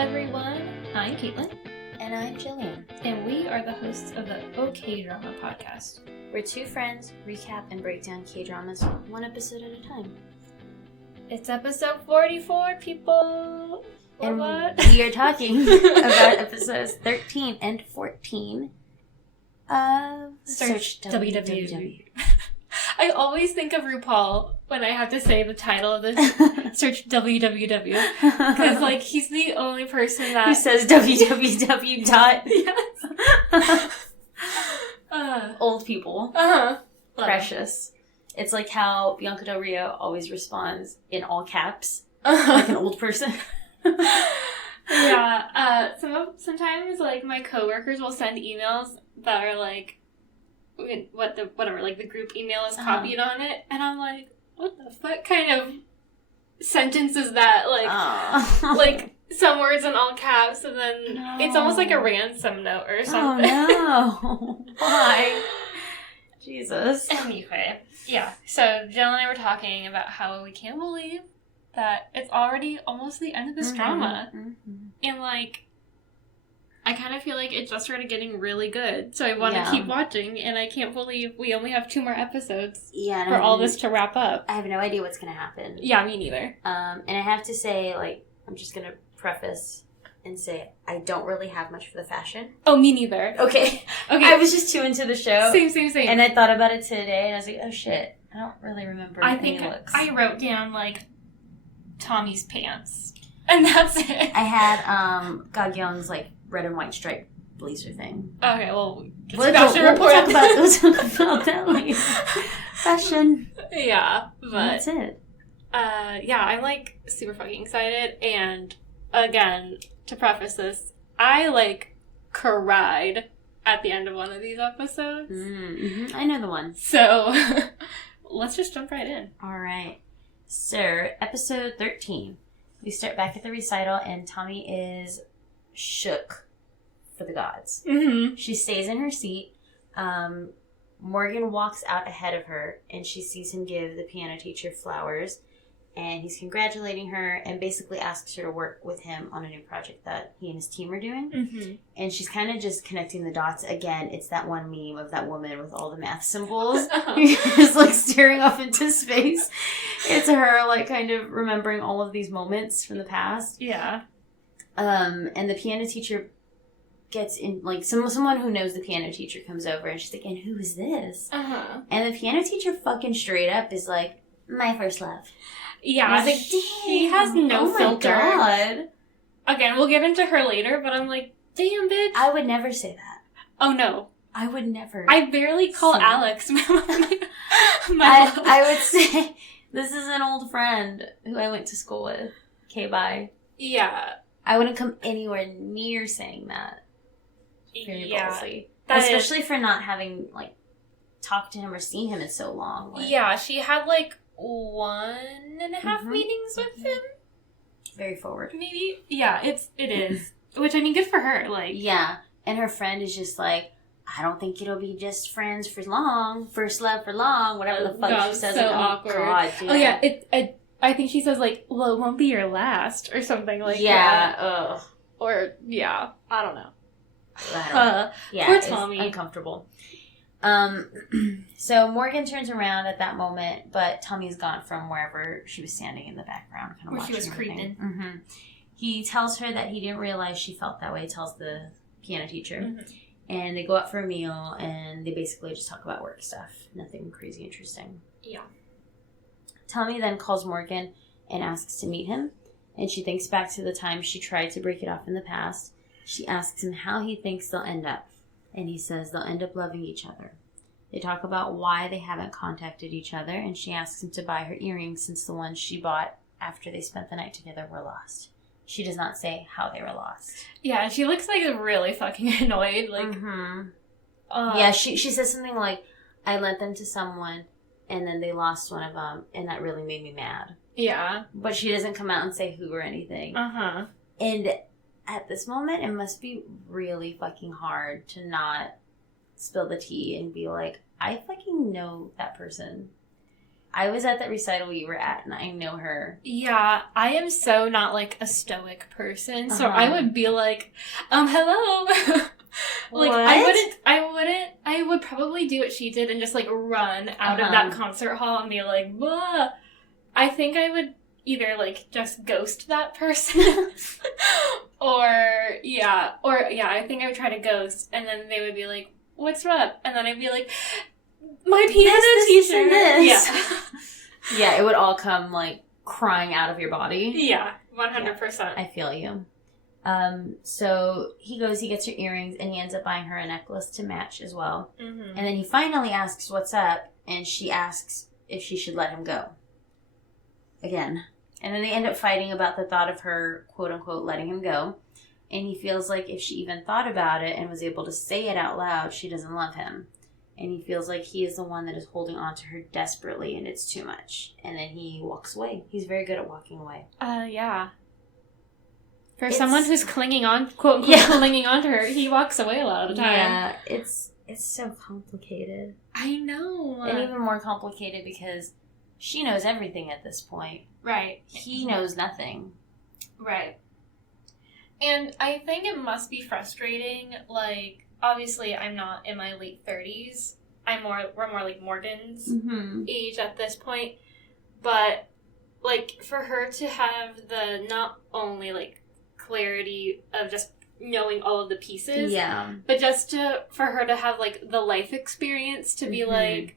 everyone. I'm Caitlin. And I'm Jillian. And we are the hosts of the OK Drama podcast. We're two friends recap and break down K-dramas one episode at a time. It's episode 44, people! And what? We are talking about episodes 13 and 14 of Search WWW. I always think of RuPaul when I have to say the title of this Search WWW. Because, like, he's the only person that... Who says www dot. Yes. Old people. Uh-huh. Precious. It's like how Bianca Del Rio always responds in all caps. Uh-huh. Like an old person. Yeah. Sometimes, like, my coworkers will send emails that are, like, whatever, like, the group email is copied on it, and I'm like, what the fuck kind of sentence is that? Like, like, some words in all caps, and then it's almost like a ransom note or something. Oh, no. Why? Jesus. Anyway, yeah, so Jill and I were talking about how we can't believe that it's already almost the end of this drama. Mm-hmm. And, like, I kind of feel like it just started getting really good. So I want to keep watching, and I can't believe we only have 2 more episodes for all this to wrap up. I have no idea what's going to happen. Yeah, me neither. And I have to say, like, I'm just going to preface and say I don't really have much for the fashion. Oh, me neither. Okay. I was just too into the show. Same. And I thought about it today, and I was like, oh, shit. I don't really remember any looks. I wrote down, like, Tommy's pants. And that's it. I had Gagyeong's, like, red and white striped blazer thing. Okay, well, we'll talk about that later. Fashion. Yeah, but... That's it. Yeah, I'm, like, super fucking excited, and, again, to preface this, I, like, cried at the end of one of these episodes. Mm-hmm. I know the one. So, let's just jump right in. Alright. So, episode 13. We start back at the recital, and Tommy is shook for the gods. Mm-hmm. She stays in her seat. Morgan walks out ahead of her, and she sees him give the piano teacher flowers, and he's congratulating her and basically asks her to work with him on a new project that he and his team are doing. Mm-hmm. And she's kind of just connecting the dots again. It's that one meme of that woman with all the math symbols just like staring off into space. It's her like kind of remembering all of these moments from the past. Yeah. And the piano teacher gets in, like, someone who knows the piano teacher comes over, and she's like, and who is this? Uh-huh. And the piano teacher fucking straight up is like, my first love. Yeah. And I was like, damn. She has no filter. Oh my God. Again, we'll get into her later, but I'm like, damn, bitch. I would never say that. Oh, no. I would never. I barely call Alex my I would say, this is an old friend who I went to school with. Okay, bye. Yeah. I wouldn't come anywhere near saying that. Very ballsy. Especially for not having, like, talked to him or seen him in so long. Like, yeah, she had, like, 1.5 meetings with him. Very forward. Maybe. Yeah, it is. Which, I mean, good for her. Like, yeah. And her friend is just like, I don't think it'll be just friends for long. First love for long. Whatever the fuck she says. So like, awkward. God, dude. Oh, yeah. I think she says, like, well, it won't be your last or something like that. Yeah. Ugh. Or, yeah. I don't know. Yeah, poor Tommy. It's uncomfortable. So Morgan turns around at that moment, but Tommy's gone from wherever she was standing in the background, kind of where she was creeping. Mm-hmm. He tells her that he didn't realize she felt that way. He tells the piano teacher, and they go out for a meal, and they basically just talk about work stuff. Nothing crazy interesting. Yeah. Tommy then calls Morgan and asks to meet him, and she thinks back to the time she tried to break it off in the past. She asks him how he thinks they'll end up, and he says they'll end up loving each other. They talk about why they haven't contacted each other, and she asks him to buy her earrings since the ones she bought after they spent the night together were lost. She does not say how they were lost. Yeah, and she looks like really fucking annoyed. Like, yeah, she says something like, I lent them to someone, and then they lost one of them, and that really made me mad. Yeah. But she doesn't come out and say who or anything. Uh-huh. And at this moment, it must be really fucking hard to not spill the tea and be like, I fucking know that person. I was at that recital you were at, and I know her. Yeah, I am so not, like, a stoic person, so Uh-huh. I would be like, hello. Like, What? I would probably do what she did and just, like, run out of that concert hall and be like, blah. I think I would either, like, just ghost that person, I think I would try to ghost, and then they would be like, what's up? And then I'd be like, my piano teacher. and this. Yeah. Yeah, it would all come, like, crying out of your body. Yeah, 100%. I feel you. So he gets her earrings, and he ends up buying her a necklace to match as well. Mm-hmm. And then he finally asks what's up, and she asks if she should let him go. Again. And then they end up fighting about the thought of her, quote-unquote, letting him go. And he feels like if she even thought about it and was able to say it out loud, she doesn't love him. And he feels like he is the one that is holding on to her desperately, and it's too much. And then he walks away. He's very good at walking away. Yeah. For someone who's clinging on, quote unquote, clinging on to her, he walks away a lot of the time. Yeah, it's so complicated. I know. And even more complicated because she knows everything at this point. Right. He knows nothing. Right. And I think it must be frustrating, like, obviously I'm not in my late 30s. We're more like Morgan's age at this point. But, like, for her to have the not only, like, clarity of just knowing all of the pieces, but just for her to have, like, the life experience to be like,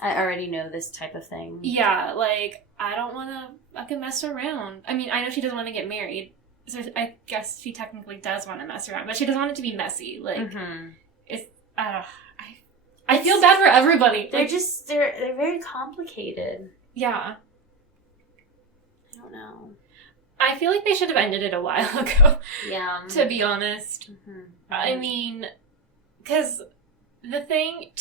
I already know this type of thing. Yeah, like, I don't want to fucking mess around. I mean, I know she doesn't want to get married, so I guess she technically does want to mess around, but she doesn't want it to be messy. Like, it's, I feel bad for everybody. They're like, just, they're very complicated. Yeah. I don't know. I feel like they should have ended it a while ago. Yeah. To be honest. I mean, because the thing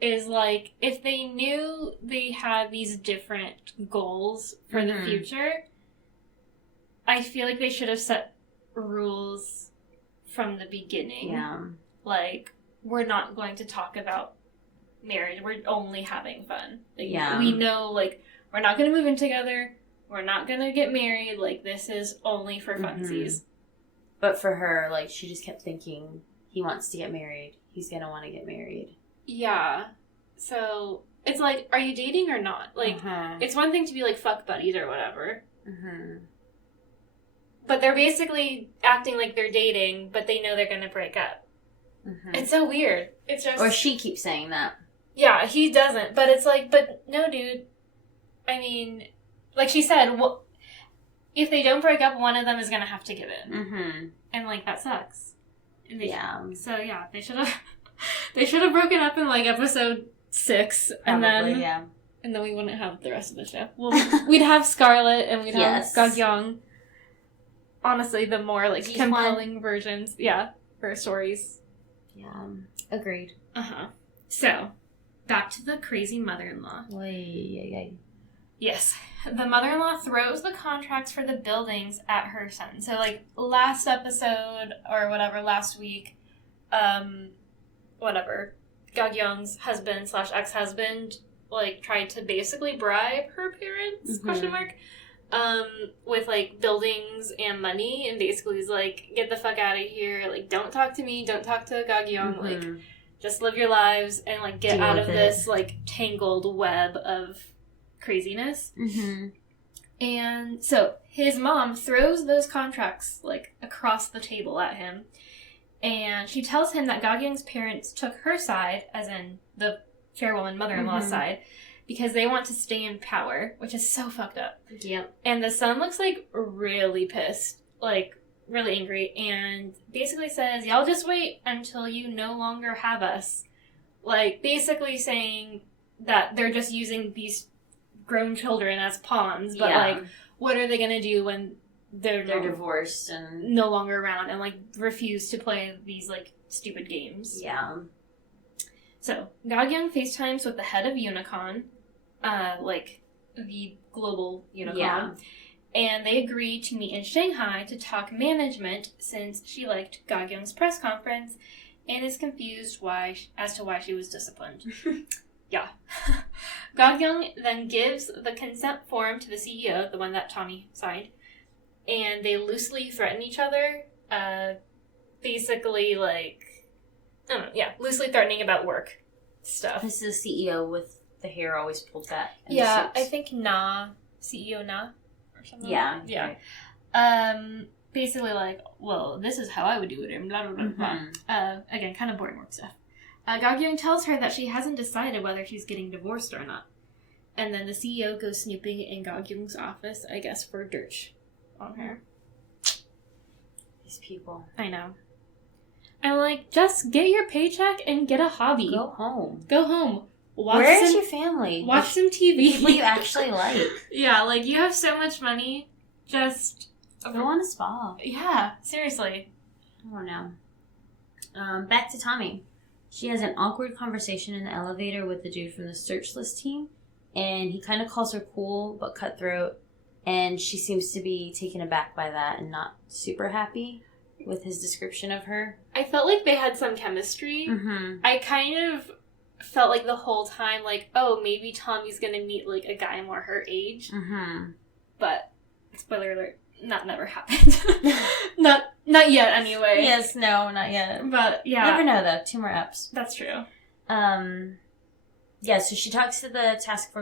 is, like, if they knew they had these different goals for the future, I feel like they should have set rules from the beginning. Yeah. Like, we're not going to talk about marriage. We're only having fun. Like, Yeah. We know, like, we're not going to move in together. We're not going to get married. Like, this is only for funsies. But for her, like, she just kept thinking, he wants to get married. He's going to want to get married. Yeah. So, it's like, are you dating or not? Like, it's one thing to be, like, fuck buddies or whatever. But they're basically acting like they're dating, but they know they're going to break up. It's so weird. It's just... Or she keeps saying that. Yeah, he doesn't. But it's like, but no, dude. I mean, like she said, if they don't break up, one of them is going to have to give in. And, like, that sucks. And So, yeah, they should have... They should have broken up in, like, episode 6. And Probably, and then we wouldn't have the rest of the show. Well, we'd have Scarlett and we'd have Gagyeong. Honestly, the more, like, compelling versions. Yeah, for stories. Yeah, agreed. So, back to the crazy mother-in-law. Yes. The mother-in-law throws the contracts for the buildings at her son. So, like, last episode, or whatever, last week, Gagyeong's husband / ex-husband, like, tried to basically bribe her parents, question mark, with, like, buildings and money, and basically he's like, get the fuck out of here, like, don't talk to me, don't talk to Gagyeong, like, just live your lives, and, like, get out of this, like, tangled web of craziness. And so, his mom throws those contracts, like, across the table at him, and she tells him that Gagyeong's parents took her side, as in the chairwoman mother-in-law's side, because they want to stay in power, which is so fucked up. Yep. And the son looks, like, really pissed, like, really angry, and basically says, y'all just wait until you no longer have us. Like, basically saying that they're just using these grown children as pawns, but, like, what are they gonna do when they're divorced and no longer around and, like, refuse to play these, like, stupid games? Yeah. So, Gagyeong FaceTimes with the head of Unicon, like, the global Unicon, and they agree to meet in Shanghai to talk management since she liked Gagyeong's press conference and is confused as to why she was disciplined. Ga-kyung then gives the consent form to the CEO, the one that Tommy signed, and they loosely threaten each other, basically, like, I don't know, yeah, loosely threatening about work stuff. This is the CEO with the hair always pulled back. Yeah, I think CEO Na, or something. Yeah. Yeah. Right. Basically like, well, this is how I would do it, and blah, blah, blah, blah. Again, kind of boring work stuff. Ga-kyung tells her that she hasn't decided whether she's getting divorced or not. And then the CEO goes snooping in Ga-kyung's office, I guess, for dirt on her. These people. I know. I'm like, just get your paycheck and get a hobby. Go home. Go home. Where is your family? Watch some TV. People you actually like. Yeah, like, you have so much money. Just... Go on a spa. Yeah, seriously. I don't know. Back to Tommy. She has an awkward conversation in the elevator with the dude from the search list team, and he kind of calls her cool but cutthroat, and she seems to be taken aback by that and not super happy with his description of her. I felt like they had some chemistry. Mm-hmm. I kind of felt like the whole time, like, oh, maybe Tommy's gonna meet, like, a guy more her age. Mm-hmm. But, spoiler alert, that never happened. Not yet, anyway. Yes, no, not yet. But, yeah. Never know, though. 2 more eps. That's true. Yeah, so she talks to the task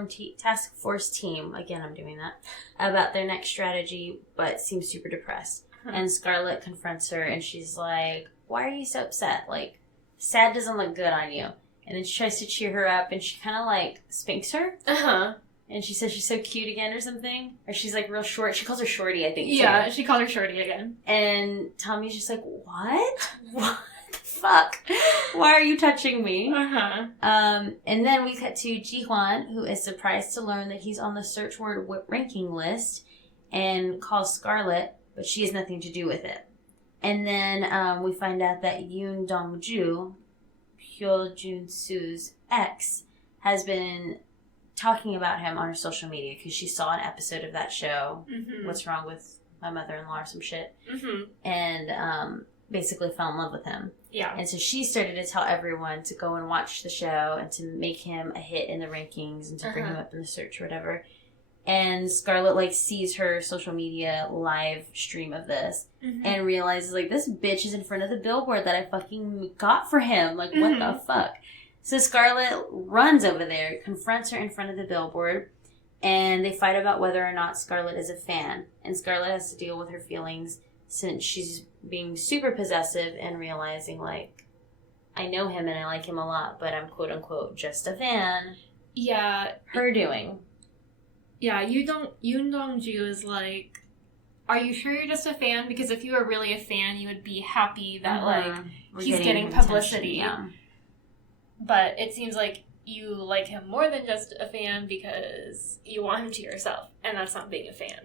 force team, again, I'm doing that, about their next strategy, but seems super depressed. And Scarlett confronts her, and she's like, why are you so upset? Like, sad doesn't look good on you. And then she tries to cheer her up, and she kind of, like, spanks her. Uh-huh. And she says she's so cute again or something. Or she's, like, real short. She calls her Shorty, I think, too. Yeah, she called her Shorty again. And Tommy's just like, what? What the fuck? Why are you touching me? Uh-huh. And then we cut to Ji-hwan, who is surprised to learn that he's on the search word ranking list, and calls Scarlett, but she has nothing to do with it. And then we find out that Yoon Dong-ju, Hyo Jun-soo's ex, has been talking about him on her social media because she saw an episode of that show, What's Wrong with My Mother-in-Law or some shit, and basically fell in love with him. Yeah. And so she started to tell everyone to go and watch the show and to make him a hit in the rankings and to bring him up in the search or whatever. And Scarlett, like, sees her social media live stream of this and realizes, like, this bitch is in front of the billboard that I fucking got for him. Like, what the fuck? So Scarlett runs over there, confronts her in front of the billboard, and they fight about whether or not Scarlett is a fan. And Scarlett has to deal with her feelings since she's being super possessive and realizing, like, I know him and I like him a lot, but I'm quote-unquote just a fan. Yeah. Her doing. Yeah, Yoon Dong-ju is like, are you sure you're just a fan? Because if you were really a fan, you would be happy that, like, he's getting publicity. Yeah. But it seems like you like him more than just a fan because you want him to yourself, and that's not being a fan.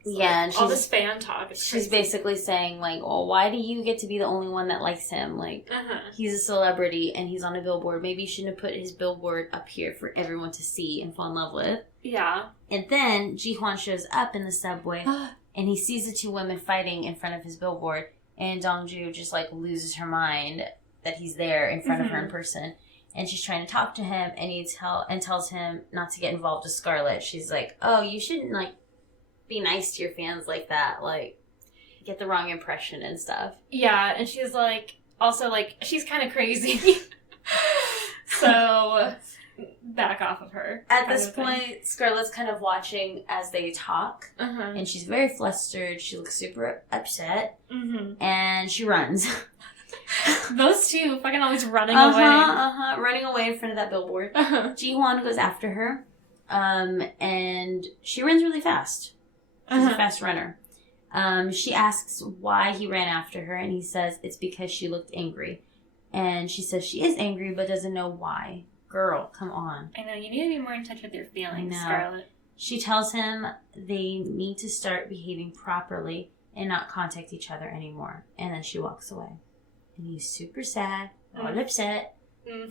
It's yeah, like, and all this fan talk is she's crazy. basically saying, like, well, why do you get to be the only one that likes him? Like, he's a celebrity and he's on a billboard. Maybe you shouldn't have put his billboard up here for everyone to see and fall in love with. Yeah. And then Ji-hwan shows up in the subway and he sees the 2 women fighting in front of his billboard, and Dong-ju just, like, loses her mind that he's there in front of her in person. And she's trying to talk to him, and tells him not to get involved with Scarlett. She's like, oh, you shouldn't, like, be nice to your fans like that. Like, get the wrong impression and stuff. Yeah, and she's like, also, like, she's kind of crazy. So, back off of her. At this point, Scarlett's kind of watching as they talk, and she's very flustered. She looks super upset, and she runs. Those 2 fucking always running away. Running away in front of that billboard. Ji-hwan goes after her, and she runs really fast. She's a fast runner. She asks why he ran after her, and he says it's because she looked angry. And she says she is angry, but doesn't know why. Girl, come on. I know, you need to be more in touch with your feelings, Scarlett. She tells him they need to start behaving properly and not contact each other anymore. And then she walks away. And he's super sad, all upset,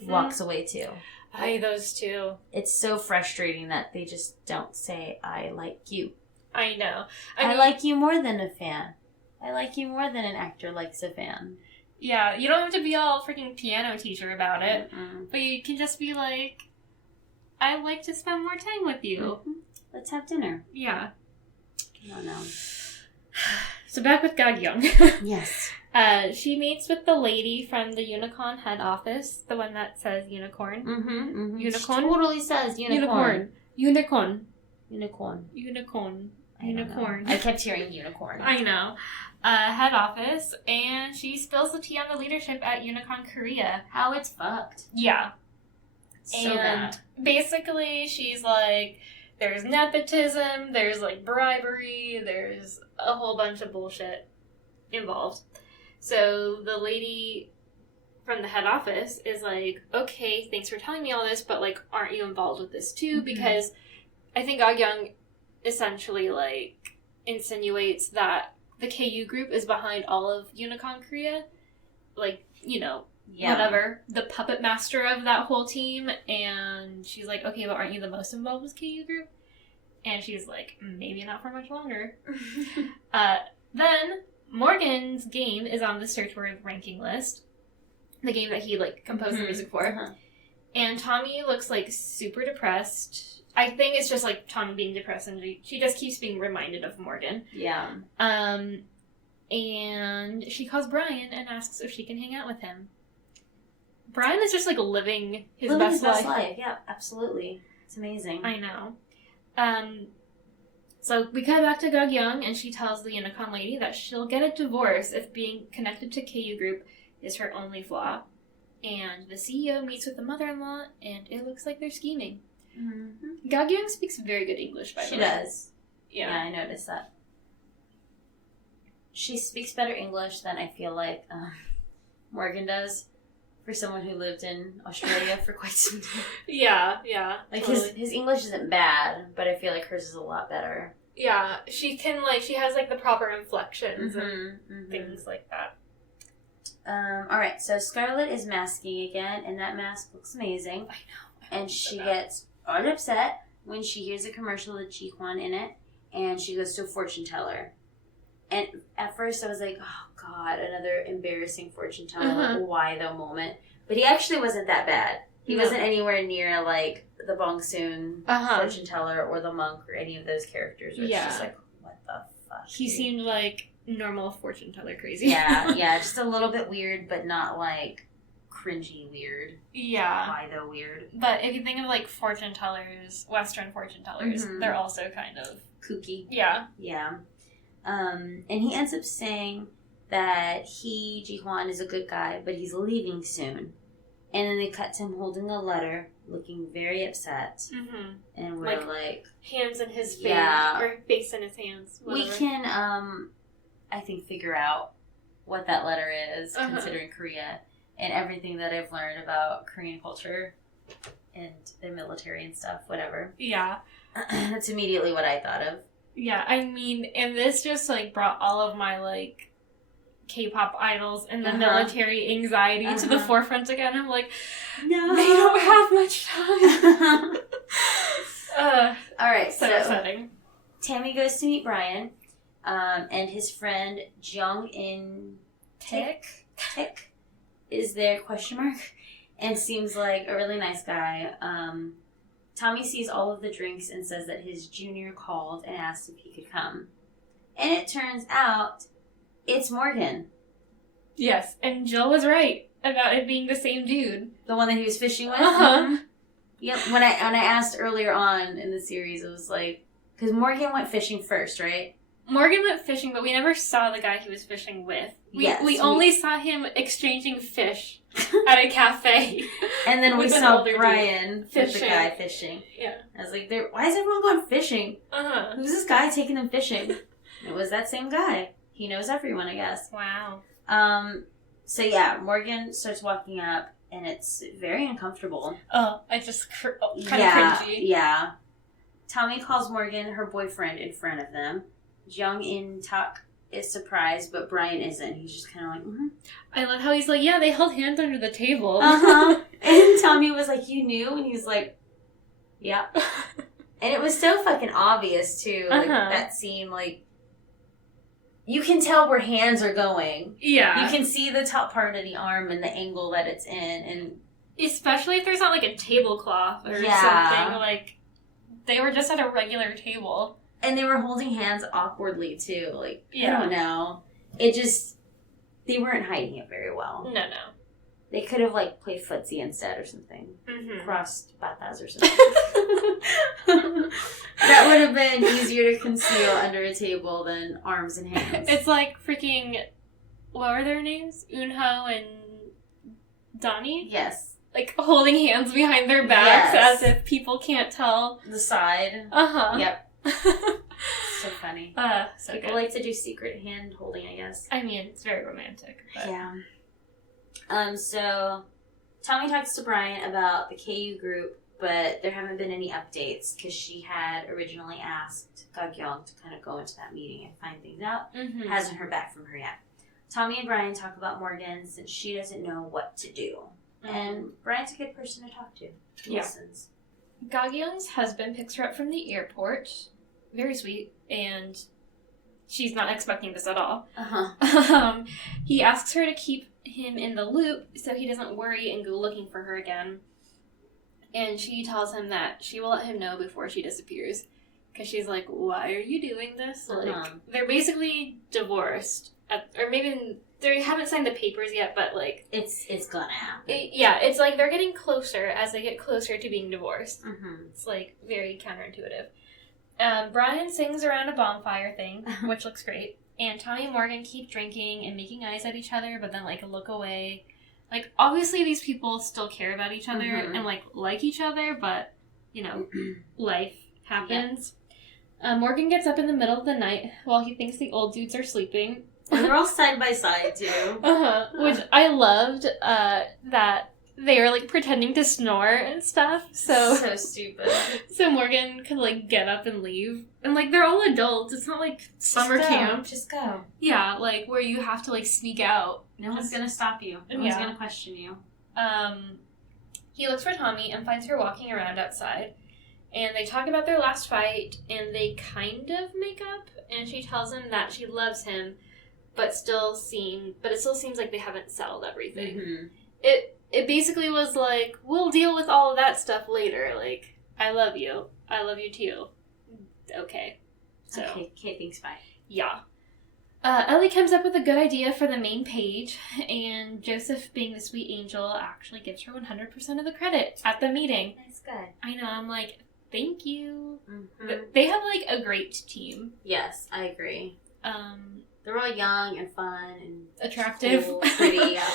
walks away too. Ay, those 2. It's so frustrating that they just don't say, I like you. I know. I like you more than a fan. I like you more than an actor likes a fan. Yeah, you don't have to be all freaking piano teacher about it. But you can just be like, I'd like to spend more time with you. Mm-hmm. Let's have dinner. Yeah. I don't know. So back with Gagyeong. Yes. She meets with the lady from the Unicon head office, the one that says unicorn. Mm-hmm. Mm-hmm. Unicorn? She totally says unicorn. Unicorn. Unicorn. Unicorn. Unicorn. I kept hearing unicorn. I know. Head office, and she spills the tea on the leadership at Unicon Korea. How it's fucked. Yeah. So and bad. basically, she's like, there's nepotism, there's like bribery, there's a whole bunch of bullshit involved. So the lady from the head office is like, okay, thanks for telling me all this, but like, aren't you involved with this too? Mm-hmm. Because I think Gagyeong essentially like insinuates that the KU group is behind all of Unicon Korea. Like, you know, whatever, the puppet master of that whole team. And she's like, okay, but aren't you the most involved with KU group? And she's like, maybe not for much longer. Then Morgan's game is on the search word ranking list, the game that he like composed the music for. Uh-huh. And Tommy looks like super depressed. I think it's just like Tommy being depressed, and she just keeps being reminded of Morgan. Yeah. And she calls Brian and asks if she can hang out with him. Brian is just like living his best life. Yeah, absolutely. It's amazing. I know. So we cut back to Gagyeong, and she tells the Unicon lady that she'll get a divorce if being connected to KU Group is her only flaw. And the CEO meets with the mother-in-law, and it looks like they're scheming. Mm-hmm. Gagyeong speaks very good English, by the way. She does. Yeah, I noticed that. She speaks better English than I feel like Morgan does, for someone who lived in Australia for quite some time. Yeah. Like, totally. his English isn't bad, but I feel like hers is a lot better. Yeah, she can, like, she has, like, the proper inflections and Mm-hmm. things like that. Alright, so Scarlett is masking again, and that mask looks amazing. I know. And she gets all upset when she hears a commercial with Jikwon in it, and she goes to a fortune teller. And at first I was like, oh god, another embarrassing fortune teller, why though moment. But he actually wasn't that bad. He wasn't anywhere near like the Bongsoon fortune teller or the monk or any of those characters. It's just like, what the fuck? He seemed like normal fortune teller crazy. Yeah, just a little bit weird, but not like cringy weird. Yeah. Why though weird? But if you think of like fortune tellers, Western fortune tellers, they're also kind of kooky. Yeah. Yeah. And he ends up saying that Ji-hwan, is a good guy, but he's leaving soon. And then they cut to him holding a letter, looking very upset. Mm-hmm. And we're like... hands in his face, yeah. or face in his hands. Whatever. We can, I think, figure out what that letter is, considering Korea, and everything that I've learned about Korean culture and the military and stuff, whatever. Yeah. That's immediately what I thought of. Yeah, I mean, and this just, like, brought all of my, like, K-pop idols and the military anxiety to the forefront again. I'm like, no, they don't have much time. Alright, so upsetting. Tammy goes to meet Brian, and his friend Tik is there, ? And seems like a really nice guy. Tommy sees all of the drinks and says that his junior called and asked if he could come. And it turns out it's Morgan. Yes, and Jill was right about it being the same dude. The one that he was fishing with? Yep. When I asked earlier on in the series, it was like... Because Morgan went fishing first, right? Morgan went fishing, but we never saw the guy he was fishing with. We only saw him exchanging fish at a cafe. And then we saw Brian with the guy fishing. Yeah. I was like, why is everyone going fishing? Who's this guy taking them fishing? It was that same guy. He knows everyone, I guess. Wow. So yeah, Morgan starts walking up, and it's very uncomfortable. Oh, I just kind of cringy. Yeah. Tommy calls Morgan her boyfriend in front of them. Jung-in-tak is surprised, but Brian isn't. He's just kind of like, I love how he's like, yeah, they held hands under the table. And Tommy was like, you knew? And he's like, yeah. And it was so fucking obvious, too. Like, that scene, like, you can tell where hands are going. Yeah. You can see the top part of the arm and the angle that it's in. And Especially if there's not, like, a tablecloth or something. Like, they were just at a regular table. And they were holding hands awkwardly, too. Like, yeah. I don't know. It just... They weren't hiding it very well. No. They could have, like, played footsie instead or something. Mm-hmm. Crossed patas or something. That would have been easier to conceal under a table than arms and hands. It's like freaking... What were their names? Unho and Donnie? Yes. Like, holding hands behind their backs as if people can't tell. The side. Uh-huh. Yep. So funny. So People good. like to do secret hand holding, I guess. I mean, it's very romantic. But. Yeah. So, Tommy talks to Brian about the KU group, but there haven't been any updates because she had originally asked Gagyeong to kind of go into that meeting and find things out. Mm-hmm. Hasn't heard back from her yet. Tommy and Brian talk about Morgan since she doesn't know what to do. Mm-hmm. And Brian's a good person to talk to. He listens. Gagyeong's husband picks her up from the airport. Very sweet. And she's not expecting this at all. Uh-huh. He asks her to keep him in the loop so he doesn't worry and go looking for her again. And she tells him that she will let him know before she disappears. Because she's like, why are you doing this? Uh-huh. Like, they're basically divorced. Or maybe they haven't signed the papers yet, but, like... It's gonna happen. It's like they're getting closer as they get closer to being divorced. Mm-hmm. It's, like, very counterintuitive. Brian sings around a bonfire thing, which looks great. And Tommy and Morgan keep drinking and making eyes at each other, but then, like, look away. Like, obviously these people still care about each other and, like each other, but, you know, life happens. Yeah. Morgan gets up in the middle of the night while he thinks the old dudes are sleeping. And they're all side by side, too. Which I loved, that they were, like, pretending to snore and stuff, So stupid. So Morgan could, like, get up and leave. And, like, they're all adults. It's not, like, summer camp. Just go. Yeah, like, where you have to, like, sneak out. No one's gonna stop you. No one's gonna question you. He looks for Tommy and finds her walking around outside. And they talk about their last fight, and they kind of make up. And she tells him that she loves him, but it still seems like they haven't settled everything. Mm-hmm. It basically was like, we'll deal with all of that stuff later. Like, I love you. I love you too. Okay. So. Okay, thanks, bye. Yeah. Ellie comes up with a good idea for the main page, and Joseph, being the sweet angel, actually gives her 100% of the credit at the meeting. That's good. I know, I'm like, thank you. Mm-hmm. They have, like, a great team. Yes, I agree. They're all young and fun and attractive. Cool, pretty, yeah.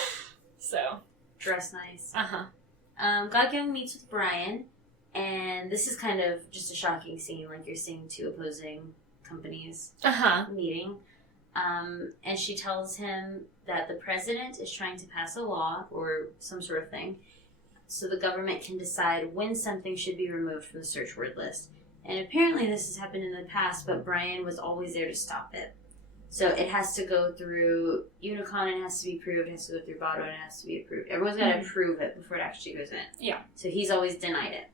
So. Dress nice. Uh-huh. Gagyeong meets with Brian, and this is kind of just a shocking scene, like you're seeing two opposing companies meeting. And she tells him that the president is trying to pass a law or some sort of thing so the government can decide when something should be removed from the search word list. And apparently this has happened in the past, but Brian was always there to stop it. So it has to go through Unicon, it has to be approved, it has to go through Bado, and it has to be approved. Everyone's got to approve it before it actually goes in. Yeah. So he's always denied it.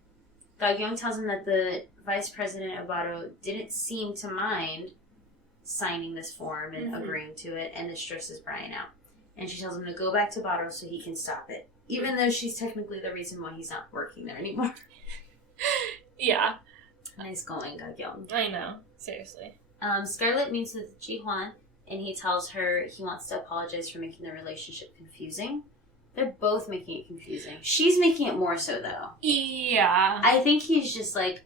Gagyeong tells him that the vice president of Bado didn't seem to mind signing this form and agreeing to it, and this stresses Brian out. And she tells him to go back to Bado so he can stop it, even though she's technically the reason why he's not working there anymore. Yeah. Nice going, Gagyeong. I know. Seriously. Scarlett meets with Ji-hwan, and he tells her he wants to apologize for making the relationship confusing. They're both making it confusing. She's making it more so, though. Yeah. I think he's just, like,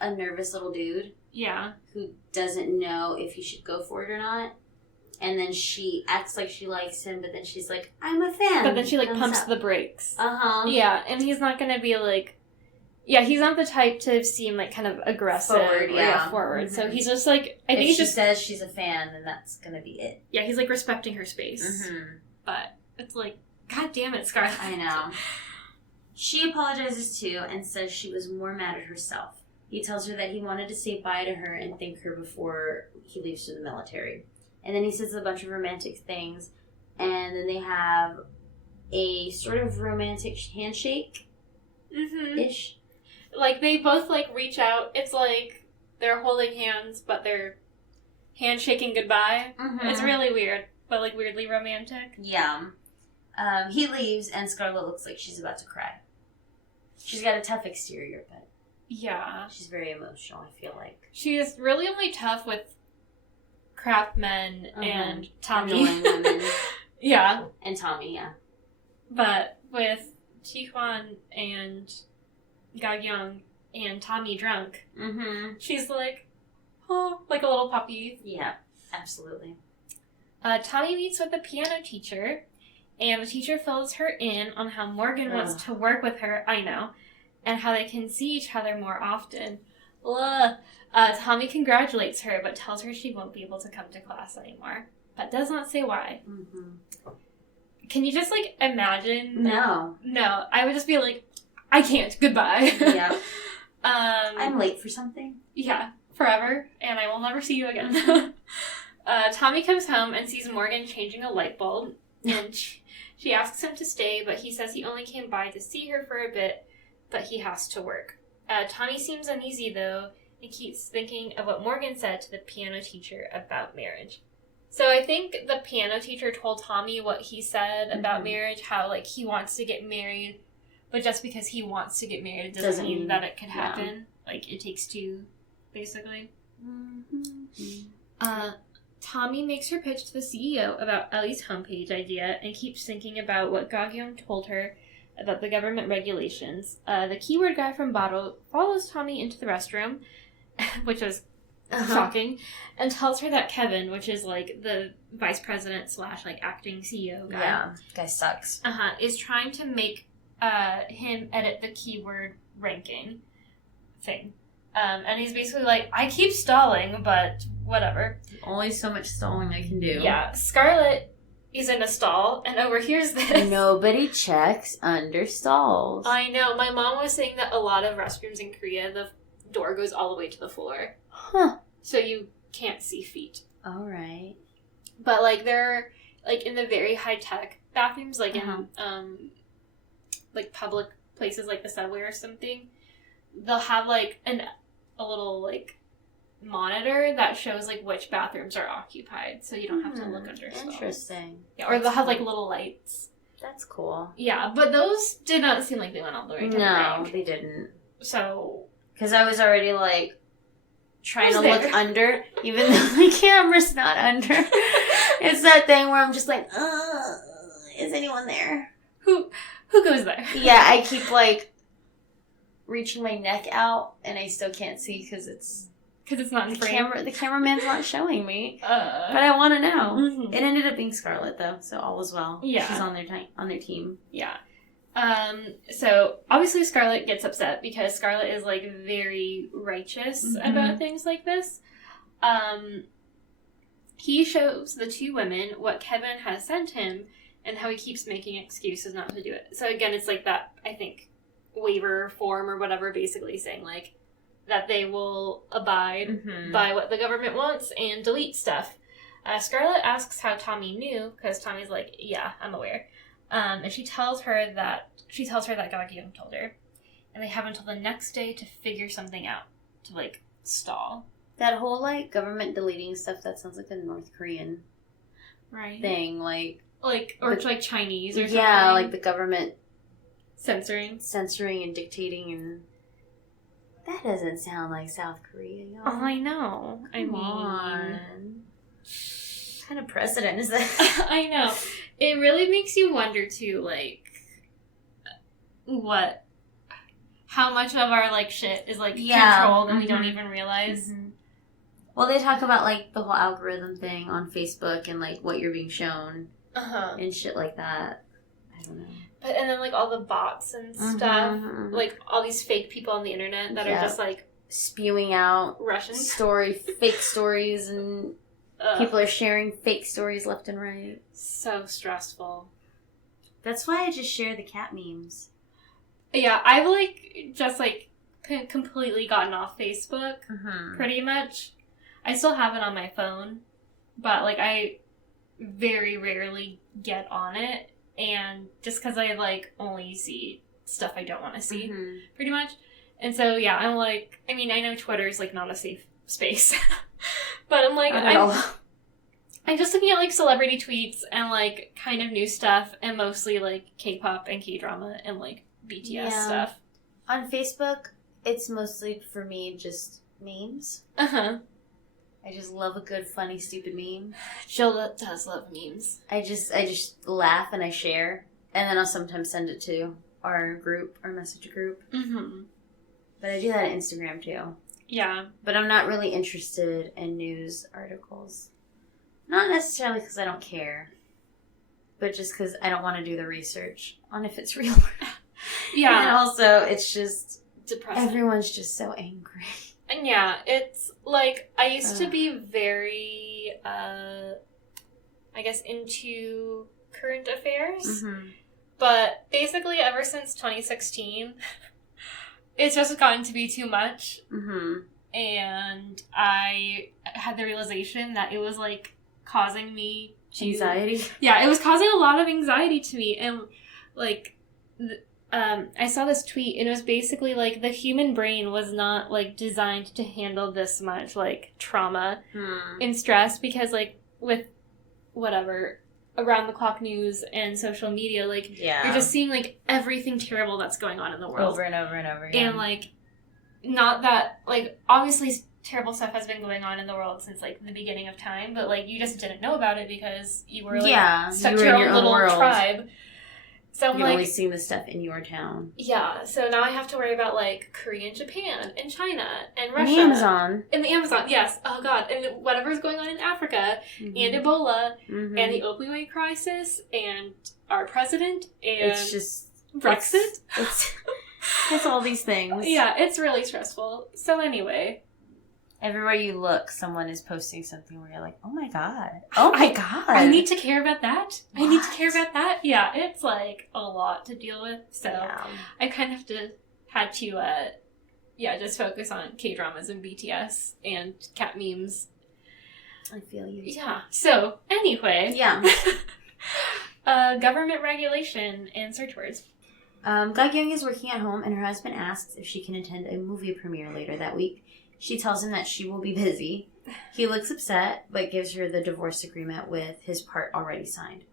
a nervous little dude. Yeah. Who doesn't know if he should go for it or not. And then she acts like she likes him, but then she's like, I'm a fan. But then she, like, pumps the brakes. Uh-huh. Yeah, and he's not gonna be, like... Yeah, he's not the type to seem, like, kind of aggressive. Forward, yeah. Forward. Mm-hmm. So he's just, like... I think if he she says she's a fan, then that's gonna be it. Yeah, he's, like, respecting her space. Mm-hmm. But it's like, God damn it, Scarlett. I know. She apologizes, too, and says she was more mad at herself. He tells her that he wanted to say bye to her and thank her before he leaves for the military. And then he says a bunch of romantic things, and then they have a sort of romantic handshake-ish. Mm-hmm. Like, they both, like, reach out. It's like they're holding hands, but they're handshaking goodbye. Mm-hmm. It's really weird, but, like, weirdly romantic. Yeah. He leaves, and Scarlett looks like she's about to cry. She's got a tough exterior, but yeah, she's very emotional, I feel like. She's really only tough with crap men and Tommy. Annoying women. Yeah. And Tommy, yeah. But with Ji-hwan and Ga-kyung and Tommy drunk, she's like, oh, like a little puppy. Yeah, absolutely. Tommy meets with the piano teacher, and the teacher fills her in on how Morgan wants to work with her, I know, and how they can see each other more often. Tommy congratulates her, but tells her she won't be able to come to class anymore, but does not say why. Can you just, like, imagine? No. No, I would just be like, I can't, goodbye. Yeah. I'm late for something. Yeah, forever, and I will never see you again. Tommy comes home and sees Morgan changing a light bulb, and she asks him to stay, but he says he only came by to see her for a bit, but he has to work. Tommy seems uneasy, though, and keeps thinking of what Morgan said to the piano teacher about marriage. So I think the piano teacher told Tommy what he said about marriage, how, like, he wants to get married, but just because he wants to get married, it doesn't mean that it could happen. Yeah. Like, it takes two, basically. Tommy makes her pitch to the CEO about Ellie's homepage idea and keeps thinking about what Ga-kyung told her about the government regulations. The keyword guy from Bottle follows Tommy into the restroom, which was shocking, and tells her that Kevin, which is, like, the vice president / like, acting CEO guy. Guy sucks. Is trying to make him edit the keyword ranking thing. And he's basically like, I keep stalling, but whatever. Only so much stalling I can do. Yeah. Scarlett is in a stall and overhears this. Nobody checks under stalls. I know. My mom was saying that a lot of restrooms in Korea, the door goes all the way to the floor. Huh. So you can't see feet. All right. But, like, they're, like, in the very high-tech bathrooms, like, in, like, public places like the subway or something, they'll have, like, a little, like, monitor that shows, like, which bathrooms are occupied, so you don't have to look under stalls. Interesting. Yeah, or they'll have, like, little lights. That's cool. Yeah, but those did not seem like they went all the way to the rank. No, they didn't. So... Because I was already, like, trying to look under, even though the camera's not under. It's that thing where I'm just like, is anyone there? Who goes there? Yeah, I keep, like, reaching my neck out, and I still can't see because it's not in frame. The cameraman's not showing me, but I want to know. It ended up being Scarlett, though, so all was well. Yeah, she's on their team. Yeah. So obviously Scarlett gets upset because Scarlett is, like, very righteous about things like this. He shows the two women what Kevin has sent him and how he keeps making excuses not to do it. So again, it's like that, I think, waiver form or whatever, basically saying, like, that they will abide by what the government wants and delete stuff. Scarlett asks how Tommy knew, because Tommy's like, yeah, I'm aware. And she tells her that Ga-kyung told her. And they have until the next day to figure something out, to, like, stall. That whole, like, government deleting stuff, that sounds like a North Korean thing, like, or like Chinese or something. Yeah, like the government censoring and dictating, and that doesn't sound like South Korea, y'all. Oh, I know. Come on. What kind of precedent is that? I know. It really makes you wonder, too, like, how much of our, like, shit is, like, controlled and we don't even realize. Well, they talk about, like, the whole algorithm thing on Facebook and, like, what you're being shown and shit like that. I don't know. But, and then, like, all the bots and stuff, like, all these fake people on the internet that are just, like... spewing out Russian fake stories, and people are sharing fake stories left and right. So stressful. That's why I just share the cat memes. Yeah, I've, like, just, like, completely gotten off Facebook, pretty much. I still have it on my phone, but, like, I very rarely get on it, and just because I, like, only see stuff I don't want to see, pretty much. And so, yeah, I'm like, I mean, I know Twitter's, like, not a safe space, but I'm like, I'm just looking at, like, celebrity tweets and, like, kind of new stuff, and mostly, like, K-pop and K-drama and, like, BTS stuff. On Facebook, it's mostly, for me, just memes. Uh-huh. I just love a good, funny, stupid meme. Jill does love memes. I just laugh and I share. And then I'll sometimes send it to our group, our message group. Mm-hmm. But I do that on Instagram, too. Yeah. But I'm not really interested in news articles. Not necessarily because I don't care. But just because I don't want to do the research on if it's real. Yeah. And also, it's just... depressing. Everyone's just so angry. And yeah, it's like, I used to be very, I guess, into current affairs. Mm-hmm. But basically, ever since 2016, it's just gotten to be too much. Mm-hmm. And I had the realization that it was, like, causing me to... Anxiety? Yeah, it was causing a lot of anxiety to me. And, like... I saw this tweet, and it was basically, like, the human brain was not, like, designed to handle this much, like, trauma and stress, because, like, with whatever, around-the-clock news and social media, like, you're just seeing, like, everything terrible that's going on in the world. Over and over and over again. And, like, not that, like, obviously terrible stuff has been going on in the world since, like, the beginning of time, but, like, you just didn't know about it because you were, like, stuck to your own little tribe. So I'm You're like, only seeing the stuff in your town. Yeah, so now I have to worry about, like, Korea and Japan and China and Russia. And the Amazon. And the Amazon, yes. Oh, God. And whatever's going on in Africa and Ebola and the opioid crisis and our president and it's just Brexit. It's all these things. Yeah, it's really stressful. So anyway. Everywhere you look, someone is posting something where you're like, oh my god. Oh my god. I need to care about that. What? I need to care about that. Yeah, it's like a lot to deal with. So yeah. I kind of had to, just focus on K-dramas and BTS and cat memes. I feel you. Yeah. So anyway. Yeah. Government regulation and search words. Ga-kyung is working at home and her husband asks if she can attend a movie premiere later that week. She tells him that she will be busy. He looks upset, but gives her the divorce agreement with his part already signed.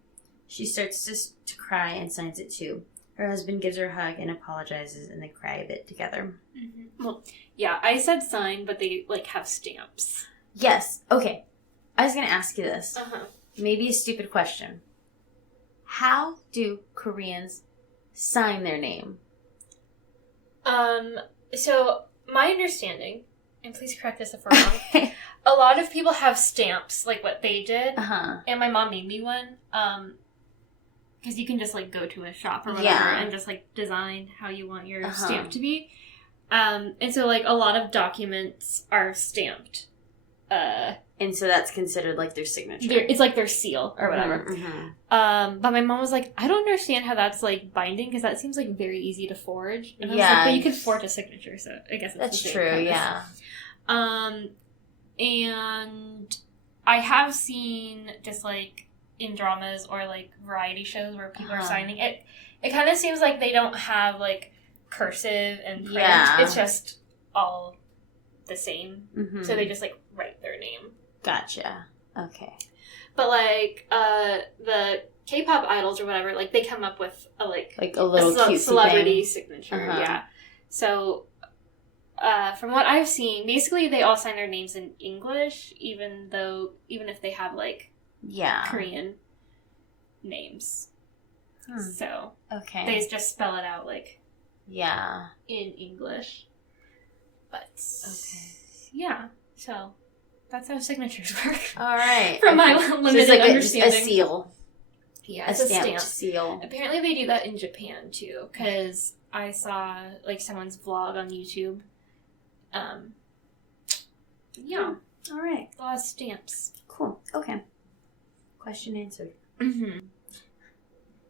She starts to cry and signs it too. Her husband gives her a hug and apologizes, and they cry a bit together. Mm-hmm. Well, yeah, I said sign, but they, like, have stamps. Yes. Okay. I was going to ask you this. Uh-huh. Maybe a stupid question. How do Koreans sign their name? So, my understanding... and please correct us if we're wrong, a lot of people have stamps, like what they did, and my mom made me one, because you can just, like, go to a shop or whatever and just, like, design how you want your stamp to be, and so, like, a lot of documents are stamped. And so that's considered, like, their signature. It's, like, their seal or whatever. Mm-hmm. But my mom was like, I don't understand how that's, like, binding, because that seems, like, very easy to forge. And I was like, but you can forge a signature, so I guess it's that's the same true, premise. yeah. And I have seen just, like, in dramas or, like, variety shows where people are signing it. It kind of seems like they don't have, like, cursive and print. Yeah. It's just all the same. Mm-hmm. So they just, like, write their name. Gotcha. Okay. But, like, the K-pop idols or whatever, like, they come up with a little cutesy celebrity thing. signature, yeah. So, from what I've seen, basically they all sign their names in English, even if they have, like, Korean names. So, okay. they just spell it out, like, in English. But, yeah, so... that's how signatures work. All right. From my limited so it's like understanding. a seal. Yeah, it's a stamped seal. Apparently they do that in Japan, too. Because I saw, like, someone's vlog on YouTube. Yeah. All right. A lot of stamps. Cool. Okay. Question answered. Mm-hmm.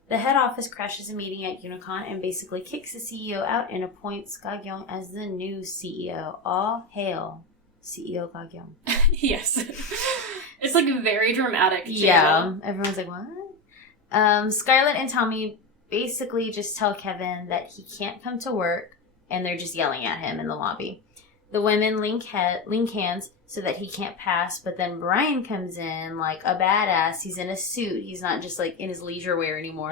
The head office crashes a meeting at Unicon and basically kicks the CEO out and appoints Ga-kyung as the new CEO. All hail CEO Ga-kyung. Yes. It's, like, very dramatic, too. Yeah. Everyone's like, what? Scarlett and Tommy basically just tell Kevin that he can't come to work, and they're just yelling at him in the lobby. The women link hands so that he can't pass, but then Brian comes in like a badass. He's in a suit. He's not just, like, in his leisure wear anymore.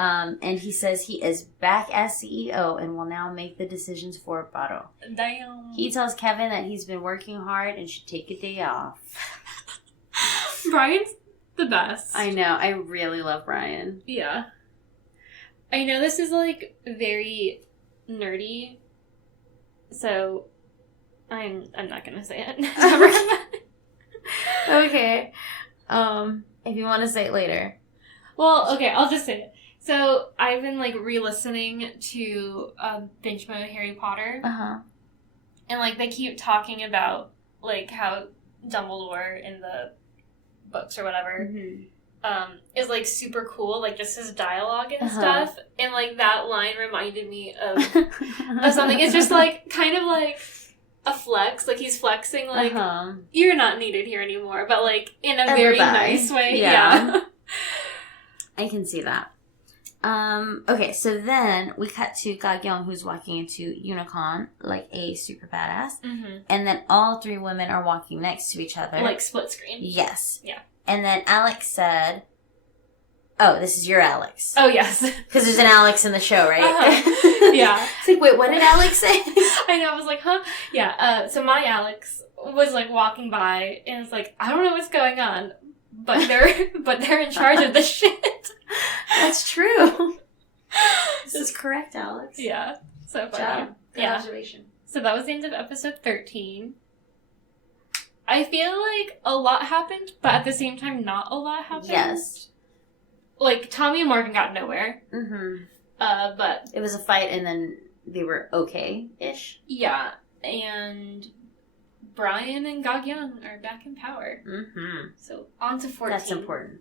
And he says he is back as CEO and will now make the decisions for Baro. Damn. He tells Kevin that he's been working hard and should take a day off. Brian's the best. I know. I really love Brian. Yeah. I know this is, like, very nerdy, so I'm not gonna say it. Okay. If you want to say it later. Well, okay, I'll just say it. So, I've been, like, re-listening to binge mode Harry Potter. Uh-huh. And, like, they keep talking about, like, how Dumbledore in the books or whatever is, like, super cool. Like, just his dialogue and stuff. And, like, that line reminded me of something. It's just, like, kind of, like, a flex. Like, he's flexing, like, you're not needed here anymore. But, like, in a very nice way. Yeah. I can see that. Okay, so then we cut to Ga-kyung, who's walking into Unicon like a super badass. And then all three women are walking next to each other. Like split screen. Yes. Yeah. And then Alex said, oh, this is your Alex. Oh, yes. Because there's an Alex in the show, right? Yeah. It's like, wait, what did Alex say? I know, I was like, huh? Yeah, so my Alex was, like, walking by, and it's like, I don't know what's going on, but they're in charge of the shit. That's true. This is correct, Alex. Yeah. So funny. Job. Good observation. So that was the end of episode 13. I feel like a lot happened, but at the same time, not a lot happened. Yes. Like, Tommy and Morgan got nowhere. But... it was a fight, and then they were okay-ish. Yeah. And Brian and Ga-kyung are back in power. So, on to 14. That's important.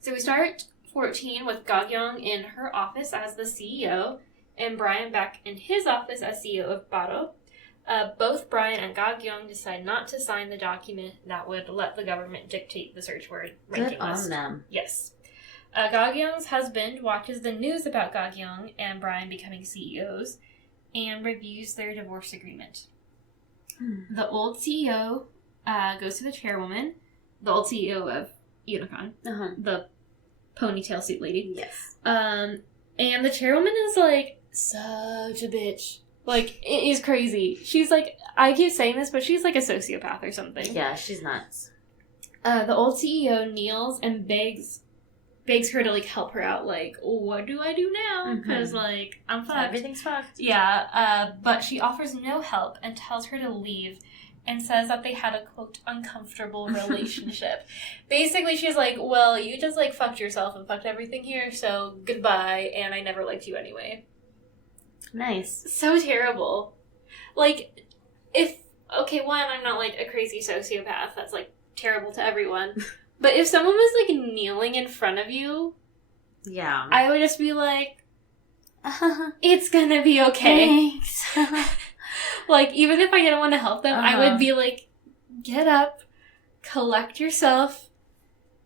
So we start 14 with Ga-kyung in her office as the CEO, and Brian back in his office as CEO of Baro. Both Brian and Ga-kyung decide not to sign the document that would let the government dictate the search word ranking list. Good on them. Yes. Ga-kyung's husband watches the news about Ga-kyung and Brian becoming CEOs and reviews their divorce agreement. The old CEO goes to the chairwoman, the old CEO of Unicon, the ponytail suit lady. Yes. And the chairwoman is, like, such a bitch. Like, it is crazy. She's, like, I keep saying this, but she's, like, a sociopath or something. Yeah, she's nuts. The old CEO kneels and begs her to, like, help her out. Like, what do I do now? Because, like, I'm fucked. Everything's fucked. Yeah, but she offers no help and tells her to leave and says that they had a, quote, uncomfortable relationship. Basically, she's like, well, you just, like, fucked yourself and fucked everything here, so goodbye, and I never liked you anyway. Nice. So terrible. Like, one, I'm not, like, a crazy sociopath. That's, like, terrible to everyone. But if someone was, like, kneeling in front of you, yeah, I would just be like, it's gonna be okay. Thanks. Like, even if I didn't want to help them, I would be like, get up, collect yourself.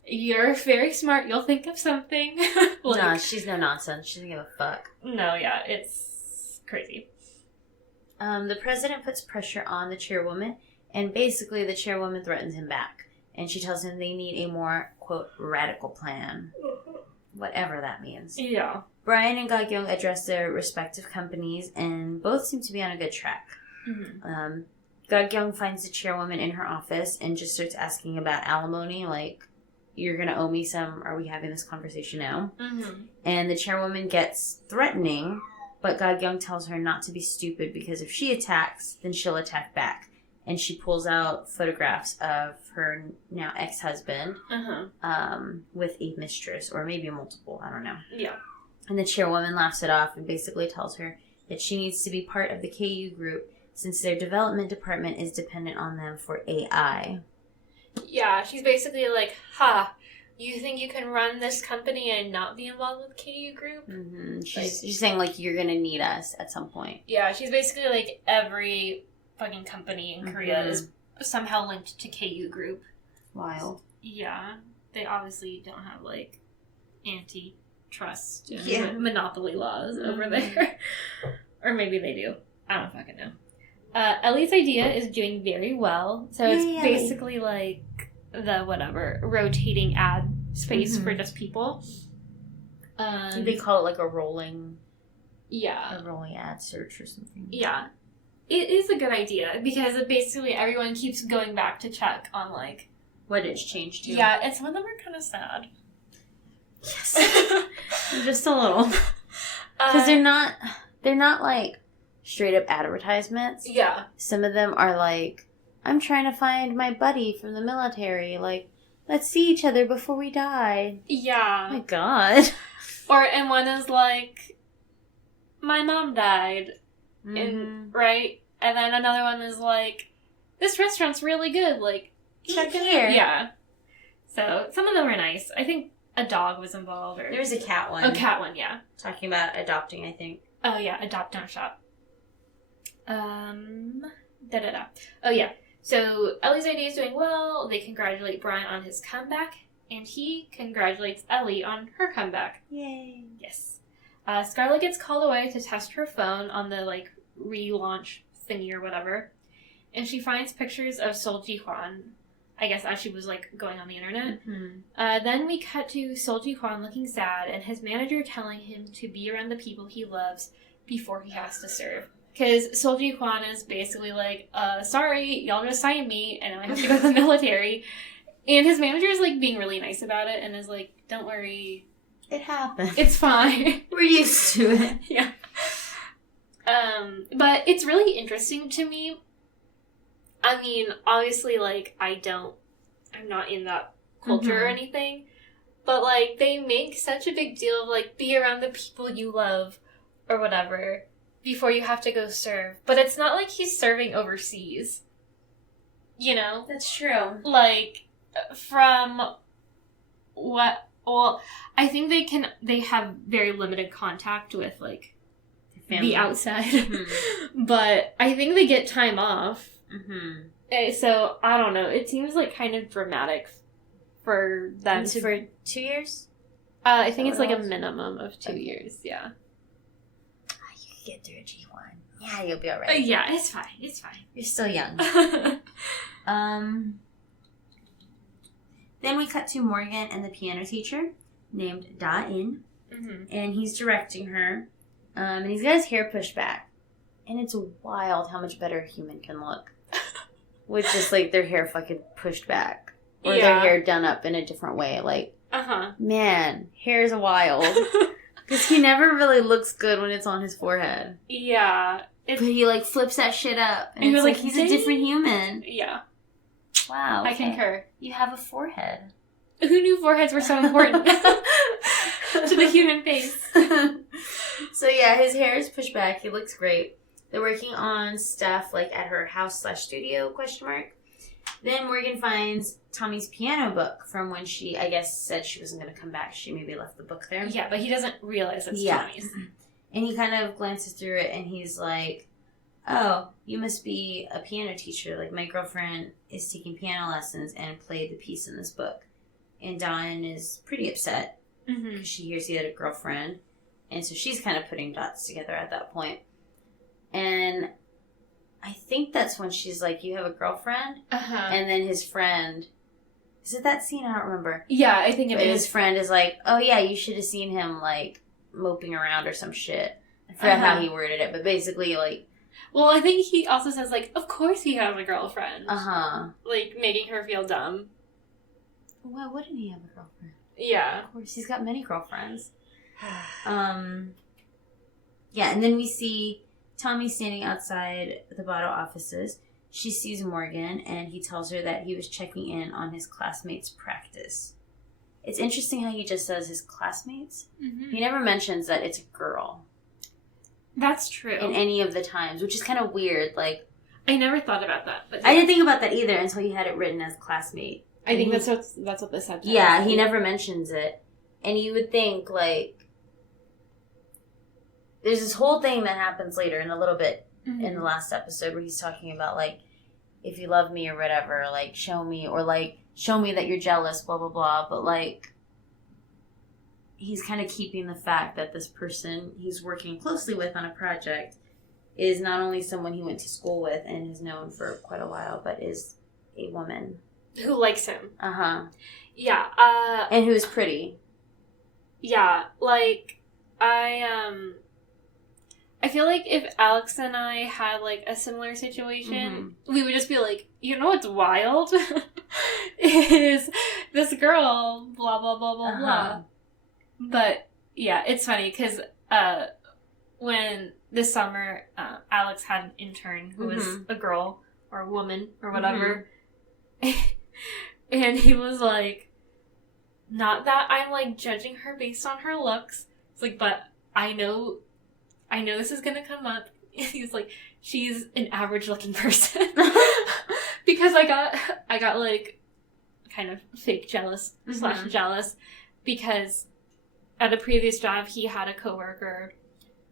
You're very smart. You'll think of something. Like, no, she's no nonsense. She doesn't give a fuck. No, yeah, it's crazy. The president puts pressure on the chairwoman, and basically the chairwoman threatens him back. And she tells him they need a more, quote, radical plan. Whatever that means. Yeah. Brian and Ga-kyung address their respective companies, and both seem to be on a good track. Ga-kyung finds the chairwoman in her office and just starts asking about alimony, like, you're going to owe me some, are we having this conversation now? And the chairwoman gets threatening, but Ga-kyung tells her not to be stupid because if she attacks, then she'll attack back. And she pulls out photographs of her now ex-husband with a mistress, or maybe multiple, I don't know. Yeah. And the chairwoman laughs it off and basically tells her that she needs to be part of the KU group since their development department is dependent on them for AI. Yeah, she's basically like, you think you can run this company and not be involved with KU group? She's saying, like, you're going to need us at some point. Yeah, she's basically like, every fucking company in Korea is somehow linked to KU group. Wild. Yeah. They obviously don't have, like, antitrust and monopoly laws over there. Or maybe they do. I don't fucking know. Ellie's idea is doing very well. So it's basically like the rotating ad space for just people. They call it like a rolling ad search or something. Yeah. It is a good idea because basically everyone keeps going back to check on, like... what it's changed to. Yeah, and some of them are kind of sad. Yes. Just a little. Because they're not, like, straight-up advertisements. Yeah. Some of them are like, I'm trying to find my buddy from the military. Like, let's see each other before we die. Yeah. Oh my God. And one is like, my mom died. Right? And then another one is like, this restaurant's really good. Like, check it here. Yeah. So, some of them are nice. I think a dog was involved. Or... there was a cat one. A cat one, yeah. Talking about adopting, I think. Oh, yeah. Adopt, don't shop. Oh, yeah. So, Ellie's idea is doing well. They congratulate Brian on his comeback. And he congratulates Ellie on her comeback. Yay. Yes. Scarlett gets called away to test her phone on the, like, relaunch thingy or whatever. And she finds pictures of Sol Ji-hwan, I guess, as she was, like, going on the internet. Mm-hmm. Then we cut to Sol Ji-hwan looking sad and his manager telling him to be around the people he loves before he has to serve. Because Sol Ji-hwan is basically like, sorry, y'all just signed me and I have to go to the military. And his manager is, like, being really nice about it and is like, don't worry. It happened. It's fine. We're used to it. Yeah. But it's really interesting to me. I mean, obviously, like, I'm not in that culture or anything. But, like, they make such a big deal of, like, be around the people you love or whatever before you have to go serve. But it's not like he's serving overseas. You know? That's true. Like, from what... well, I think they have very limited contact with, like, the outside. Mm-hmm. But I think they get time off. Mm-hmm. So, I don't know. It seems, like, kind of dramatic for them to... for 2 years? I think it's, like, a minimum of 2 years, yeah. You can get through a G1. Yeah, you'll be alright. Yeah, it's fine. It's fine. You're still young. Then we cut to Morgan and the piano teacher named Da-in. Mm-hmm. And he's directing her. And he's got his hair pushed back. And it's wild how much better a human can look. With just, like, their hair fucking pushed back. Or their hair done up in a different way. Like, man, hair is wild. Because he never really looks good when it's on his forehead. Yeah. But he, like, flips that shit up. And it's like, he's a different human. Yeah. Wow. Okay. I concur. You have a forehead. Who knew foreheads were so important to the human face? So, yeah, his hair is pushed back. He looks great. They're working on stuff, like, at her house/studio, ? Then Morgan finds Tommy's piano book from when she, I guess, said she wasn't going to come back. She maybe left the book there. Yeah, but he doesn't realize it's Tommy's. And he kind of glances through it, and he's like, oh, you must be a piano teacher. Like, my girlfriend is taking piano lessons and played the piece in this book. And Dawn is pretty upset because she hears he had a girlfriend. And so she's kind of putting dots together at that point. And I think that's when she's like, you have a girlfriend? And then his friend... is it that scene? I don't remember. Yeah, I think it is. His friend is like, oh yeah, you should have seen him, like, moping around or some shit. I forgot how he worded it, but basically, like... well, I think he also says, like, of course he has a girlfriend. Like, making her feel dumb. Why wouldn't he have a girlfriend? Yeah. Of course, he's got many girlfriends. Yeah, and then we see Tommy standing outside the bottle offices. She sees Morgan, and he tells her that he was checking in on his classmates' practice. It's interesting how he just says his classmates. He never mentions that it's a girl. That's true. In any of the times, which is kind of weird. Like, I never thought about that. But I didn't think about that either until he had it written as classmate. I think that's what this subtitle is. Yeah, he never mentions it. And you would think, like, there's this whole thing that happens later in a little bit in the last episode where he's talking about, like, if you love me or whatever, like, show me, or, like, show me that you're jealous, blah, blah, blah. But, like, he's kind of keeping the fact that this person he's working closely with on a project is not only someone he went to school with and is known for quite a while, but is a woman. Who likes him. Yeah. And who's pretty. Yeah, like, I feel like if Alex and I had, like, a similar situation, we would just be like, you know what's wild? Is this girl, blah, blah, blah, blah, blah. But, yeah, it's funny, because, when this summer, Alex had an intern who was a girl, or a woman, or whatever, and he was like, not that I'm, like, judging her based on her looks. It's like, but I know this is gonna come up. He's like, she's an average-looking person. Because I got, like, kind of fake jealous, / jealous, because at a previous job, he had a coworker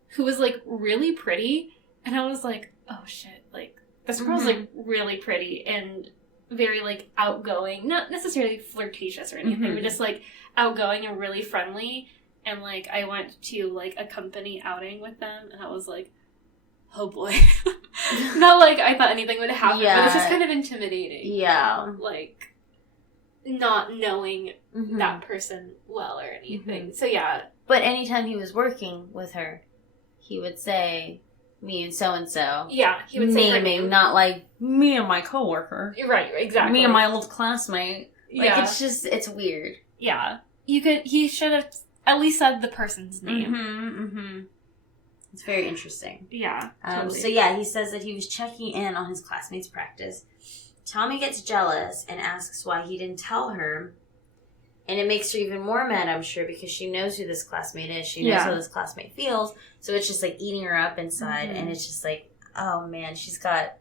who was, like, really pretty, and I was like, oh, shit, like, this girl's, like, really pretty, and very, like, outgoing, not necessarily flirtatious or anything, but just, like, outgoing and really friendly, and, like, I went to, like, a company outing with them, and I was like, oh, boy. Not, like, I thought anything would happen, but it's just kind of intimidating. Yeah. Like, not knowing that person well or anything. So, yeah. But anytime he was working with her, he would say, me and so-and-so. Yeah, he would say naming, not like, me and my coworker. Right, exactly. Me and my old classmate. Like, it's just, it's weird. Yeah. He should have at least said the person's name. It's very interesting. Yeah, totally. So yeah, he says that he was checking in on his classmates' practice. Tommy gets jealous and asks why he didn't tell her. And it makes her even more mad, I'm sure, because she knows who this classmate is. She knows how this classmate feels. So it's just, like, eating her up inside. And it's just like, oh, man, she's got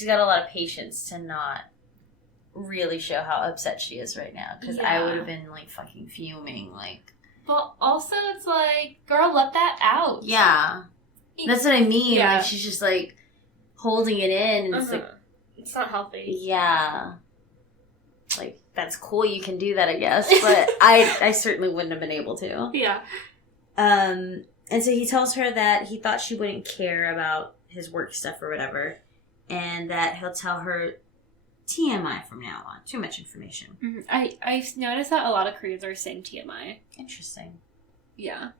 a lot of patience to not really show how upset she is right now. Because I would have been, like, fucking fuming, like... But also, it's like, girl, let that out. Yeah. That's what I mean. Yeah. Like, she's just, like, holding it in. And it's like... It's not healthy. Yeah. Like, that's cool, you can do that, I guess. But I certainly wouldn't have been able to. Yeah. And so he tells her that he thought she wouldn't care about his work stuff or whatever. And that he'll tell her TMI from now on. Too much information. I've noticed that a lot of Koreans are saying TMI. Interesting. Yeah.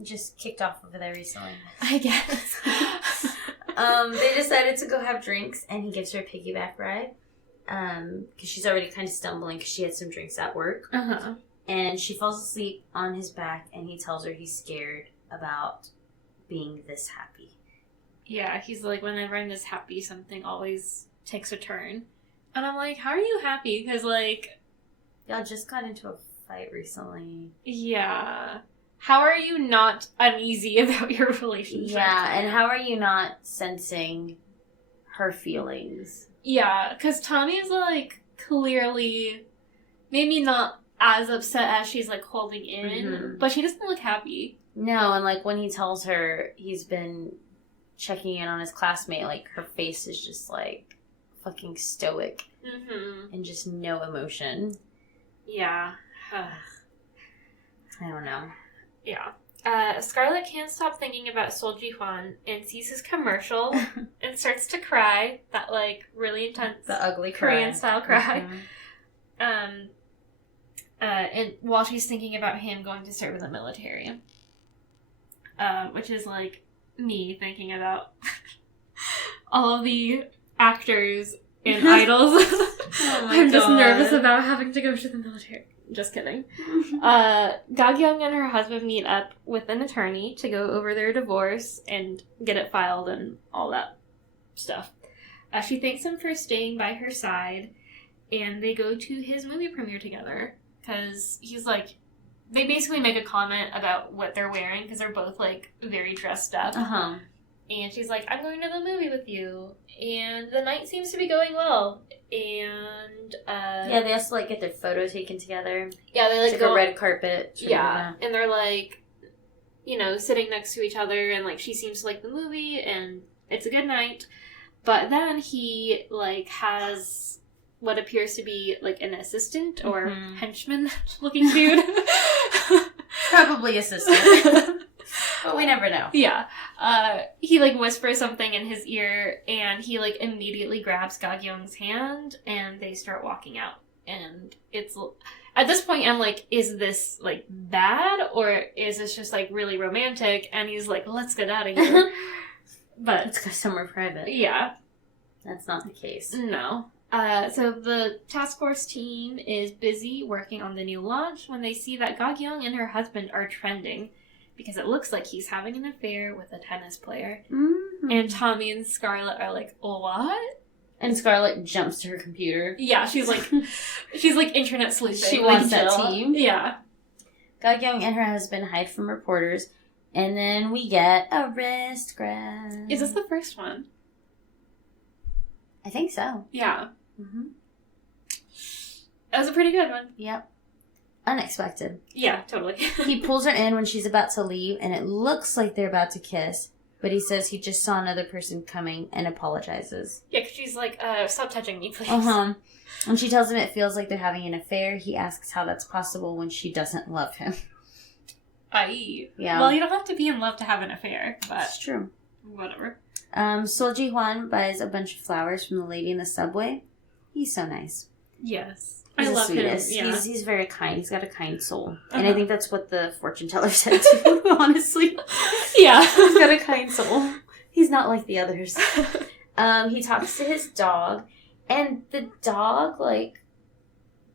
Just kicked off over there recently. I guess. They decided to go have drinks, and he gives her a piggyback ride. Because she's already kind of stumbling because she had some drinks at work. And she falls asleep on his back, and he tells her he's scared about being this happy. Yeah, he's like, whenever I'm this happy, something always takes a turn. And I'm like, how are you happy? Because, like... Y'all just got into a fight recently. Yeah. How are you not uneasy about your relationship? Yeah, and how are you not sensing her feelings? Yeah, because Tommy is, like, clearly maybe not as upset as she's, like, holding in, but she doesn't look happy. No, and, like, when he tells her he's been checking in on his classmate, like, her face is just, like, fucking stoic. And just no emotion. Yeah. I don't know. Yeah. Scarlett can't stop thinking about Sol Ji-hwan and sees his commercial and starts to cry. That, like, really intense... The ugly Korean-style cry. And while she's thinking about him going to serve in the military. Which is, like, me thinking about all of the actors and idols. I'm just nervous about having to go to the military. Just kidding. Ga-kyung and her husband meet up with an attorney to go over their divorce and get it filed and all that stuff. She thanks him for staying by her side, and they go to his movie premiere together. Because he's like... They basically make a comment about what they're wearing, because they're both, like, very dressed up. And she's like, I'm going to the movie with you. And the night seems to be going well. And, yeah, they also, like, get their photo taken together. Yeah, they, like, it's like a red carpet. Yeah, and they're, like, you know, sitting next to each other, and, like, she seems to like the movie, and it's a good night. But then he, like, has what appears to be, like, an assistant or henchman-looking dude. Probably assistant. But we never know. Yeah. He, like, whispers something in his ear, and he, like, immediately grabs Ga-kyung's hand, and they start walking out And it's... At this point, I'm like, is this, like, bad? Or is this just, like, really romantic? And he's like, let's get out of here. But... Let's go somewhere private. Yeah. That's not the case. No. So the task force team is busy working on the new launch when they see that Gagyeong and her husband are trending because it looks like he's having an affair with a tennis player. Mm-hmm. And Tommy and Scarlett are like, what? And Scarlett jumps to her computer. Yeah, she's like internet sleuthing. She like, wants that Jill. team. Yeah. Gagyeong and her husband hide from reporters, and then we get a wrist grab. Is this the first one? I think so. Yeah. Mm-hmm. That was a pretty good one. Yep. Unexpected. Yeah, totally. He pulls her in when she's about to leave, and it looks like they're about to kiss, but he says he just saw another person coming and apologizes. Yeah, because she's like, stop touching me, please. Uh-huh. When she tells him it feels like they're having an affair, he asks how that's possible when she doesn't love him. Yeah. Well, you don't have to be in love to have an affair, but... It's true. Whatever. Seo Ji-hwan buys a bunch of flowers from the lady in the subway. He's so nice. Yes. He's I the love sweetest. him. Yeah. He's very kind. He's got a kind soul. And I think that's what the fortune teller said too, honestly. Yeah. He's got a kind soul. He's not like the others. He talks to his dog, and the dog, like,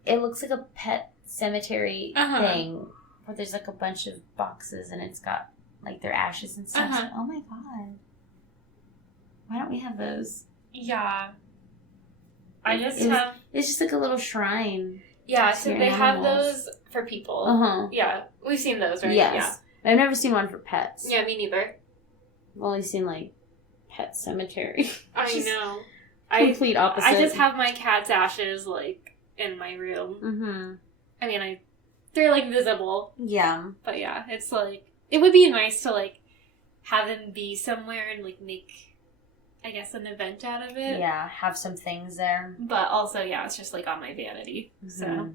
it looks like a pet cemetery thing, where there's, like, a bunch of boxes, and it's got, like, their ashes and stuff. Oh my god. Why don't we have those? Yeah. It's just like a little shrine. Yeah, so they have those for people. Uh-huh. Yeah. We've seen those, right? Yes. Yeah. I've never seen one for pets. Yeah, me neither. I've only seen, like, pet cemetery. I know. Complete opposite. I just have my cat's ashes, like, in my room. Mm-hmm. I mean, they're, like, visible. Yeah. But yeah, it's, like, it would be nice to, like, have them be somewhere and, like, make... I guess an event out of it. Yeah, have some things there. But also, yeah, it's just like on my vanity. Mm-hmm. So,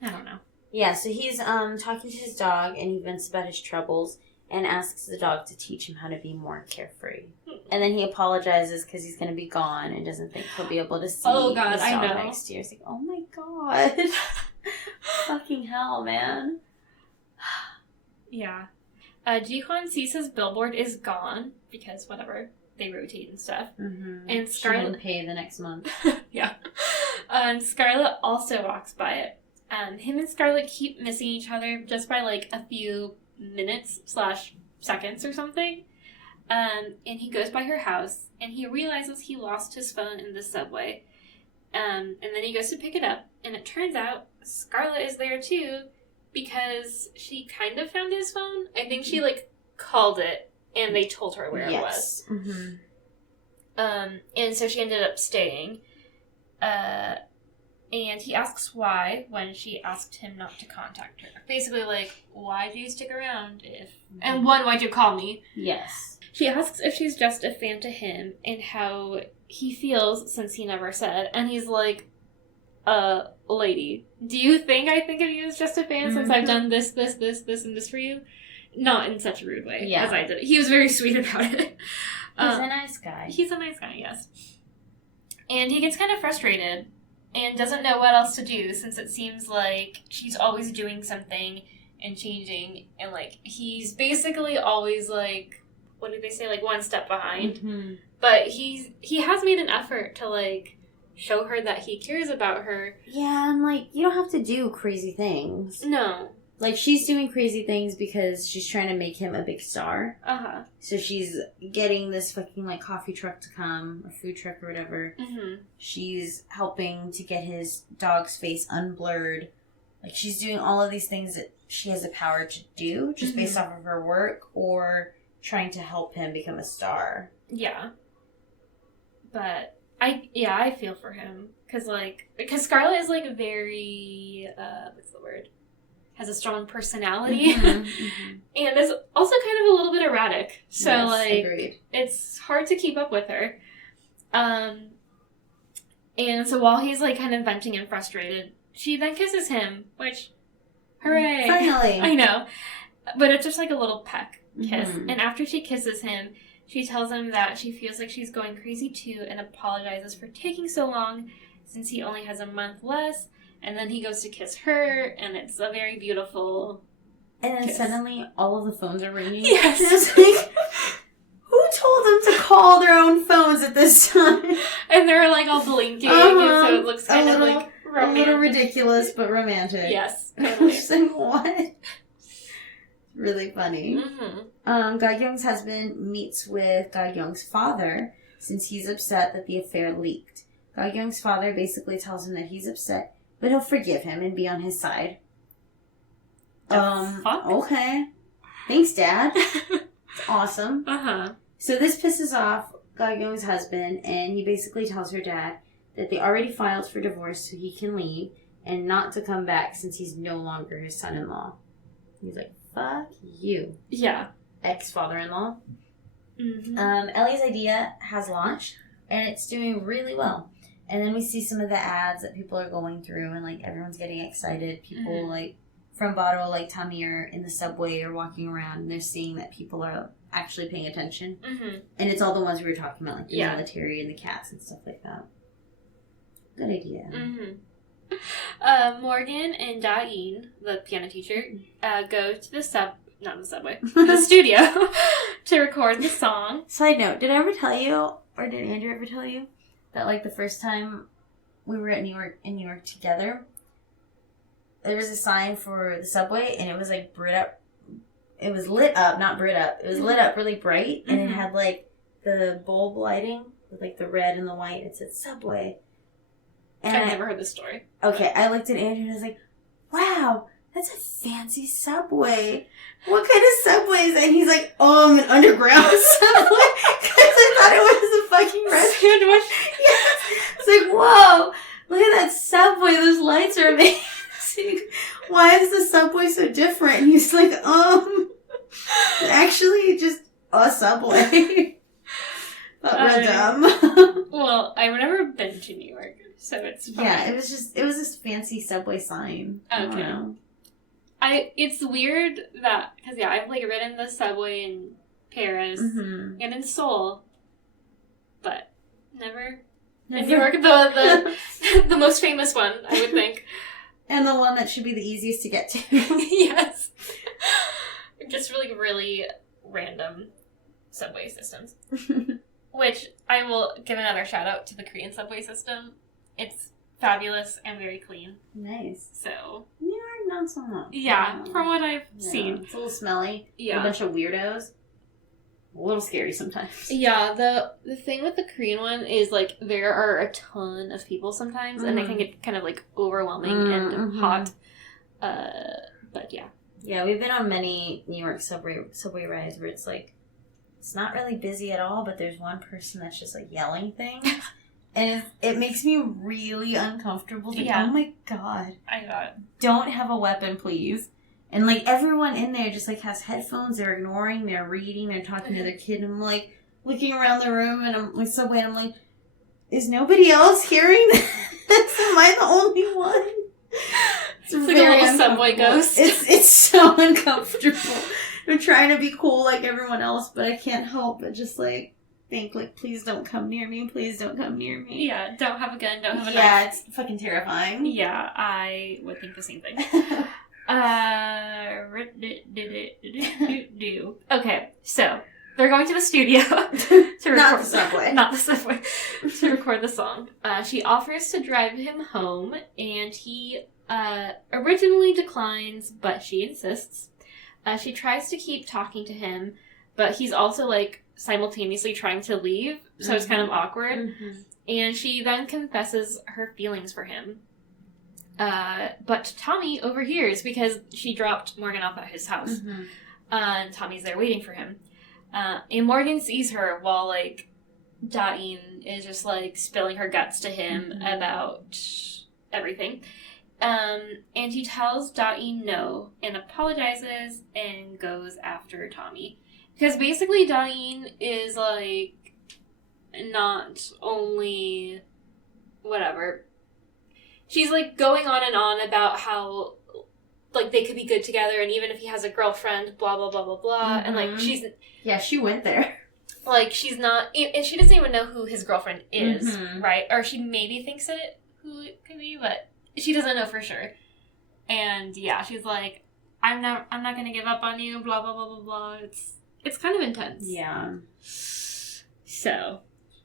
I don't know. Yeah, so he's talking to his dog and he vents about his troubles and asks the dog to teach him how to be more carefree. And then he apologizes because he's going to be gone and doesn't think he'll be able to see his dog next year. It's like, oh my god. Fucking hell, man. Yeah. Ji-hwan sees his billboard is gone because whatever. They rotate and stuff. Mm-hmm. And Scarlett... She didn't pay the next month. Yeah. Scarlett also walks by it. Him and Scarlett keep missing each other just by, like, a few minutes/seconds or something. And he goes by her house, and he realizes he lost his phone in the subway. And then he goes to pick it up, and it turns out Scarlett is there, too, because she kind of found his phone. I think she, like, called it. And they told her where it was. Mm-hmm. And so she ended up staying. And he asks why when she asked him not to contact her. Basically, like, why do you stick around if... Mm-hmm. And why'd you call me? Yes. She asks if she's just a fan to him and how he feels since he never said. And he's like, lady, do you think I think of you as just a fan since I've done this, and this for you? Not in such a rude way as I did. He was very sweet about it. He's a nice guy. He's a nice guy, yes. And he gets kind of frustrated and doesn't know what else to do since it seems like she's always doing something and changing. And, like, he's basically always, like, what did they say? Like, one step behind. Mm-hmm. But he has made an effort to, like, show her that he cares about her. Yeah, and, like, you don't have to do crazy things. No. Like, she's doing crazy things because she's trying to make him a big star. Uh-huh. So she's getting this fucking, like, coffee truck to come, or food truck or whatever. Mm-hmm. She's helping to get his dog's face unblurred. Like, she's doing all of these things that she has the power to do, just based off of her work, or trying to help him become a star. Yeah. But, I feel for him. Because Scarlett is, like, very, what's the word? Has a strong personality. And is also kind of a little bit erratic. So, yes, agreed. It's hard to keep up with her. And so while he's, like, kind of venting and frustrated, she then kisses him, which, hooray. Finally. I know. But it's just, like, a little peck kiss. And after she kisses him, she tells him that she feels like she's going crazy, too, and apologizes for taking so long, since he only has a month less. And then he goes to kiss her, and it's a very beautiful And then kiss. suddenly, all of the phones are ringing. Yes. And it's like, who told them to call their own phones at this time? And they're, like, all blinking, and so it looks kind of, like, A romantic. little ridiculous, but romantic. Yes. I'm just like, what? Really funny. Mm-hmm. Ga-young's husband meets with Ga-young's father since he's upset that the affair leaked. Ga-young's father basically tells him that he's upset, but he'll forgive him and be on his side. Fuck? Okay. Thanks, Dad. It's awesome. Uh-huh. So this pisses off Ga-young's husband, and he basically tells her dad that they already filed for divorce so he can leave and not to come back since he's no longer his son-in-law. He's like, fuck you. Yeah. Ex-father-in-law. Mm-hmm. Ellie's idea has launched, and it's doing really well. And then we see some of the ads that people are going through, and, like, everyone's getting excited. People, like, from Bottle, like, Tommy are in the subway or walking around, and they're seeing that people are actually paying attention. Mm-hmm. And it's all the ones we were talking about, like the Yeah. military and the cats and stuff like that. Good idea. Mm-hmm. Morgan and Da-in, the piano teacher, go to the studio to record the song. Side note, did I ever tell you, or did Andrew ever tell you, that, like, the first time we were in New York together, there was a sign for the subway, and it was, like, it was lit up, not Brit up. It was lit up really bright, and it had, like, the bulb lighting with, like, the red and the white. It said Subway. And I've never heard this story. Okay, I looked at Andrew and I was like, wow, that's a fancy subway. What kind of subway is that? And he's like, an underground subway. Because I thought it was a fucking restaurant. Yes. It's like, whoa, look at that subway. Those lights are amazing. Why is the subway so different? And he's like, actually just a subway. But we're dumb. Well, I've never been to New York, so it's fine. Yeah, it was this fancy subway sign. I don't Okay. know. It's weird that, because, yeah, I've, like, ridden the subway in Paris and in Seoul, but never in New York, the most famous one, I would think. And the one that should be the easiest to get to. Yes. Just really, really random subway systems. Which I will give another shout out to the Korean subway system. It's fabulous and very clean. Nice. So, New York, not so much. yeah, from what I've seen. It's a little smelly. Yeah. A bunch of weirdos. A little scary sometimes. Yeah, the thing with the Korean one is, like, there are a ton of people sometimes, and it can get kind of, like, overwhelming and hot. But, yeah. Yeah, we've been on many New York subway rides where it's, like, it's not really busy at all, but there's one person that's just, like, yelling things. And it makes me really uncomfortable. Like, Yeah. oh my god. I got it. Don't have a weapon, please. And, like, everyone in there just, like, has headphones. They're ignoring, they're reading, they're talking to their kid. And I'm, like, looking around the room, and I'm, like, subway, and I'm, like, is nobody else hearing this? Am I the only one? It's like a little subway ghost. It's so uncomfortable. I'm trying to be cool like everyone else, but I can't help but just, like, think, like, please don't come near me. Please don't come near me. Yeah, don't have a gun, don't have a Yeah, knife. it's fucking terrifying. Yeah, I would think the same thing. Okay, so they're going to the studio to record Not the subway. Not the subway to record the song. She offers to drive him home, and he originally declines, but she insists. She tries to keep talking to him, but he's also, like, simultaneously trying to leave, so it's kind of awkward. And she then confesses her feelings for him. But Tommy overhears because she dropped Morgan off at his house. And Tommy's there waiting for him. And Morgan sees her while, like, Da-in is just, like, spilling her guts to him about everything. And he tells Da-in no and apologizes and goes after Tommy. Because basically Da-in is, like, not only whatever. She's, like, going on and on about how, like, they could be good together, and even if he has a girlfriend, blah, blah, blah, blah, blah. And, like, she's... Yeah, she went there. Like, she's not... And she doesn't even know who his girlfriend is, right? Or she maybe thinks it, who it could be, but she doesn't know for sure. And yeah, she's like, I'm not gonna give up on you, blah blah blah blah blah. It's kind of intense. Yeah. So,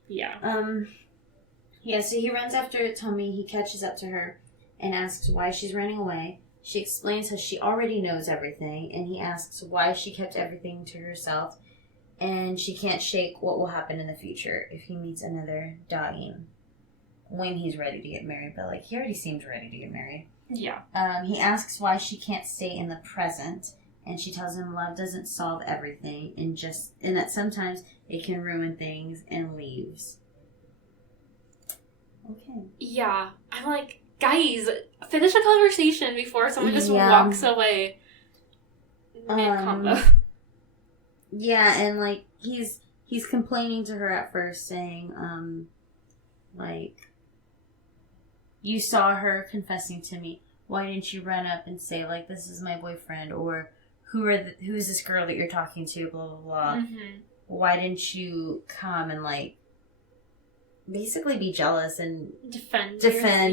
yeah. Yeah, so he runs after Tommy, he catches up to her and asks why she's running away. She explains how she already knows everything, and he asks why she kept everything to herself, and she can't shake what will happen in the future if he meets another Dain when he's ready to get married. But, like, he already seems ready to get married. Yeah. He asks why she can't stay in the present, and she tells him love doesn't solve everything, and that sometimes it can ruin things, and leaves. Okay. Yeah. I'm like, guys, finish a conversation before someone just walks away. Mid-combo. Yeah, and, like, he's complaining to her at first, saying, like, you saw her confessing to me. Why didn't you run up and say, like, this is my boyfriend, or who's this girl that you're talking to, blah, blah, blah. Mm-hmm. Why didn't you come and, like, basically be jealous and defend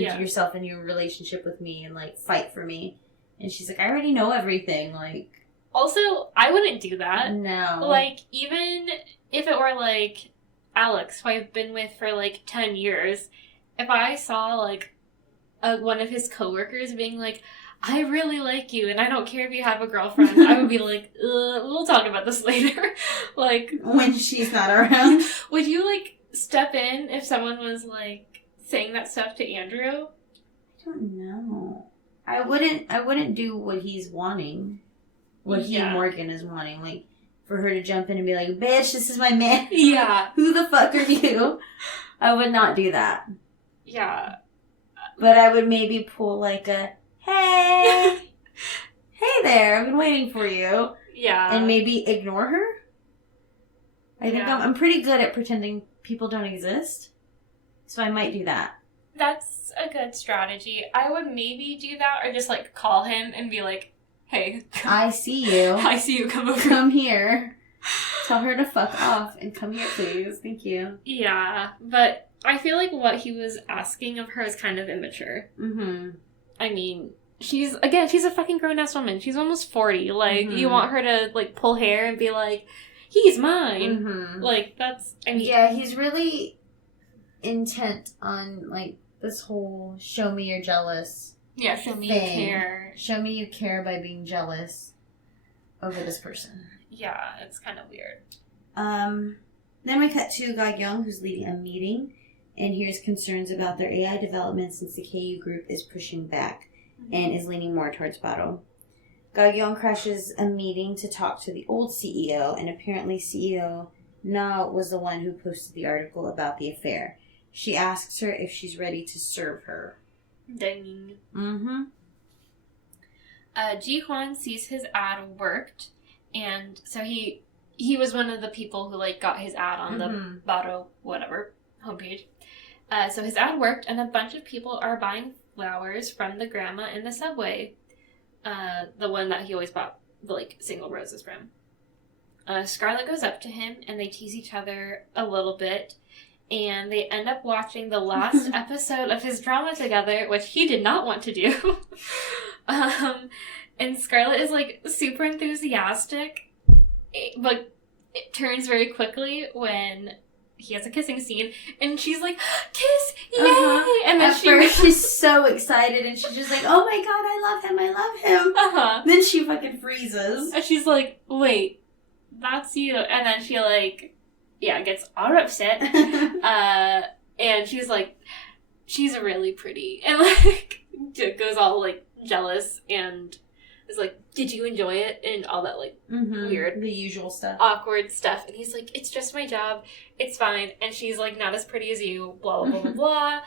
yourself in your relationship with me and, like, fight for me? And she's like, I already know everything, like... Also, I wouldn't do that. No. Like, even if it were, like, Alex, who I've been with for, like, 10 years, if I saw, like, one of his coworkers being like, I really like you, and I don't care if you have a girlfriend, I would be like, we'll talk about this later. Like... When she's not around. Would you, like, step in if someone was, like, saying that stuff to Andrew? I don't know. I wouldn't do what he's wanting. What he and Morgan is wanting. Like, for her to jump in and be like, bitch, this is my man. Yeah. Who the fuck are you? I would not do that. Yeah. But I would maybe pull, like, a, hey. Hey there, I've been waiting for you. Yeah. And maybe ignore her. I think I'm pretty good at pretending people don't exist. So I might do that. That's a good strategy. I would maybe do that, or just, like, call him and be like, hey. I see you. I see you. Come over. Come here. Tell her to fuck off and come here, please. Thank you. Yeah, but I feel like what he was asking of her is kind of immature. Mm-hmm. I mean, she's a fucking grown-ass woman. She's almost 40. Like, you want her to, like, pull hair and be like, he's mine. Mm-hmm. Like, that's, I mean... Yeah, he's really intent on, like, this whole show me you're jealous. Yeah, show me thing. you care. Show me you care by being jealous over this person. Yeah, it's kind of weird. Then we cut to Ga Young, who's leading a meeting, and hears concerns about their AI development since the KU group is pushing back and is leaning more towards Baro. Ga Young crashes a meeting to talk to the old CEO, and apparently CEO Na was the one who posted the article about the affair. She asks her if she's ready to serve her. Dang. Mm-hmm. Ji Hwan sees his ad worked, and so he was one of the people who, like, got his ad on the Baro whatever homepage. So his ad worked, and a bunch of people are buying flowers from the grandma in the subway. The one that he always bought the, like, single roses from. Scarlett goes up to him, and they tease each other a little bit. And they end up watching the last episode of his drama together, which he did not want to do. And Scarlett is, like, super enthusiastic, but it turns very quickly when he has a kissing scene, and she's like, kiss, yay! And then she's so excited, and she's just like, oh my god, I love him. Then she fucking freezes. And she's like, wait, that's you. And then she, like... Yeah, gets all upset. And she's like, she's really pretty. And, like, goes all, like, jealous and is like, did you enjoy it? And all that, like, weird. The usual stuff. Awkward stuff. And he's like, it's just my job. It's fine. And she's like, not as pretty as you. Blah, blah, blah, blah.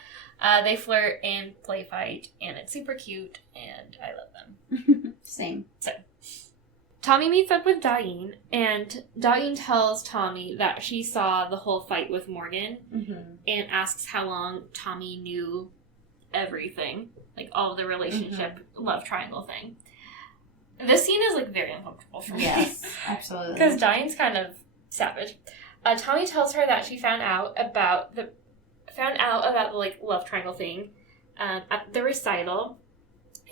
They flirt and play fight. And it's super cute. And I love them. Same. So... Tommy meets up with Dain, and Dain tells Tommy that she saw the whole fight with Morgan, and asks how long Tommy knew everything, like all of the relationship love triangle thing. This scene is, like, very uncomfortable for me. Yes, absolutely. Because Dain's kind of savage. Tommy tells her that she found out about the like, love triangle thing at the recital,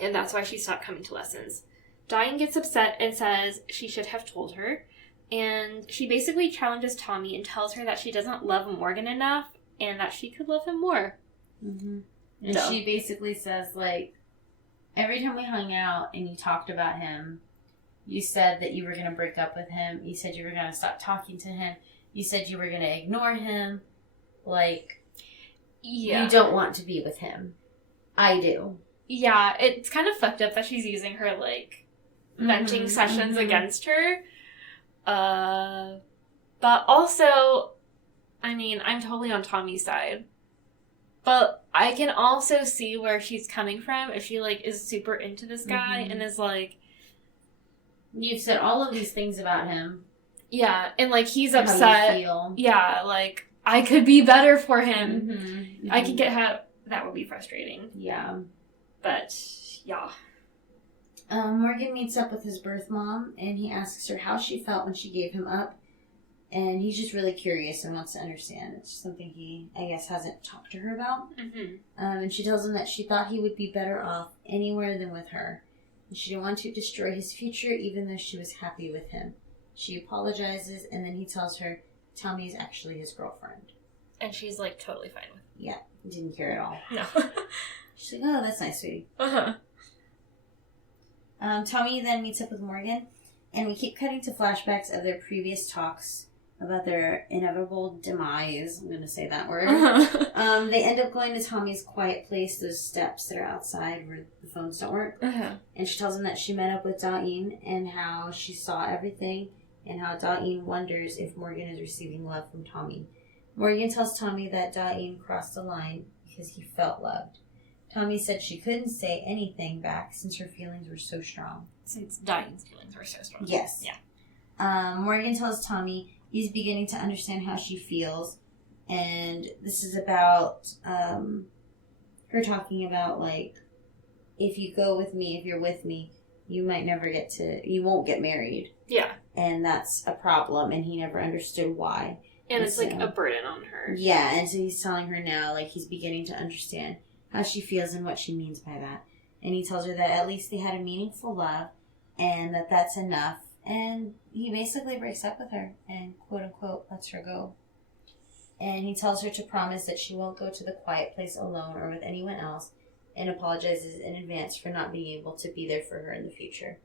and that's why she stopped coming to lessons. Diane gets upset and says she should have told her, and she basically challenges Tommy and tells her that she doesn't love Morgan enough and that she could love him more. Mm-hmm. And she basically says, like, every time we hung out and you talked about him, you said that you were going to break up with him. You said you were going to stop talking to him. You said you were going to ignore him. Like, you don't want to be with him. I do. Yeah, it's kind of fucked up that she's using her, like, venting sessions against her. But also, I mean, I'm totally on Tommy's side. But I can also see where she's coming from if she, like, is super into this guy and is like... You've said all of these things about him. Yeah, and, like, he's upset. How you feel. Yeah, like, I could be better for him. I could get how... That would be frustrating. Yeah. But, yeah. Morgan meets up with his birth mom, and he asks her how she felt when she gave him up. And he's just really curious and wants to understand. It's something he, I guess, hasn't talked to her about. And she tells him that she thought he would be better off anywhere than with her. And she didn't want to destroy his future, even though she was happy with him. She apologizes, and then he tells her Tommy is actually his girlfriend. And she's, like, totally fine with it. Yeah, didn't care at all. No. She's like, oh, that's nice, sweetie. Tommy then meets up with Morgan, and we keep cutting to flashbacks of their previous talks about their inevitable demise. I'm going to say that word. They end up going to Tommy's quiet place, those steps that are outside where the phones don't work. And she tells him that she met up with Dain and how she saw everything and how Dain wonders if Morgan is receiving love from Tommy. Morgan tells Tommy that Dain crossed the line because he felt loved. Tommy said she couldn't say anything back since her feelings were so strong. Since Dain's feelings were so strong. Yes. Yeah. Morgan tells Tommy he's beginning to understand how she feels. And this is about her talking about, like, if you go with me, if you're with me, you won't get married. Yeah. And that's a problem, and he never understood why. And it's, like, a burden on her. Yeah, and so he's telling her now, like, he's beginning to understand how she feels and what she means by that. And he tells her that at least they had a meaningful love, and that that's enough. And he basically breaks up with her and, quote-unquote, lets her go. And he tells her to promise that she won't go to the quiet place alone or with anyone else, and apologizes in advance for not being able to be there for her in the future.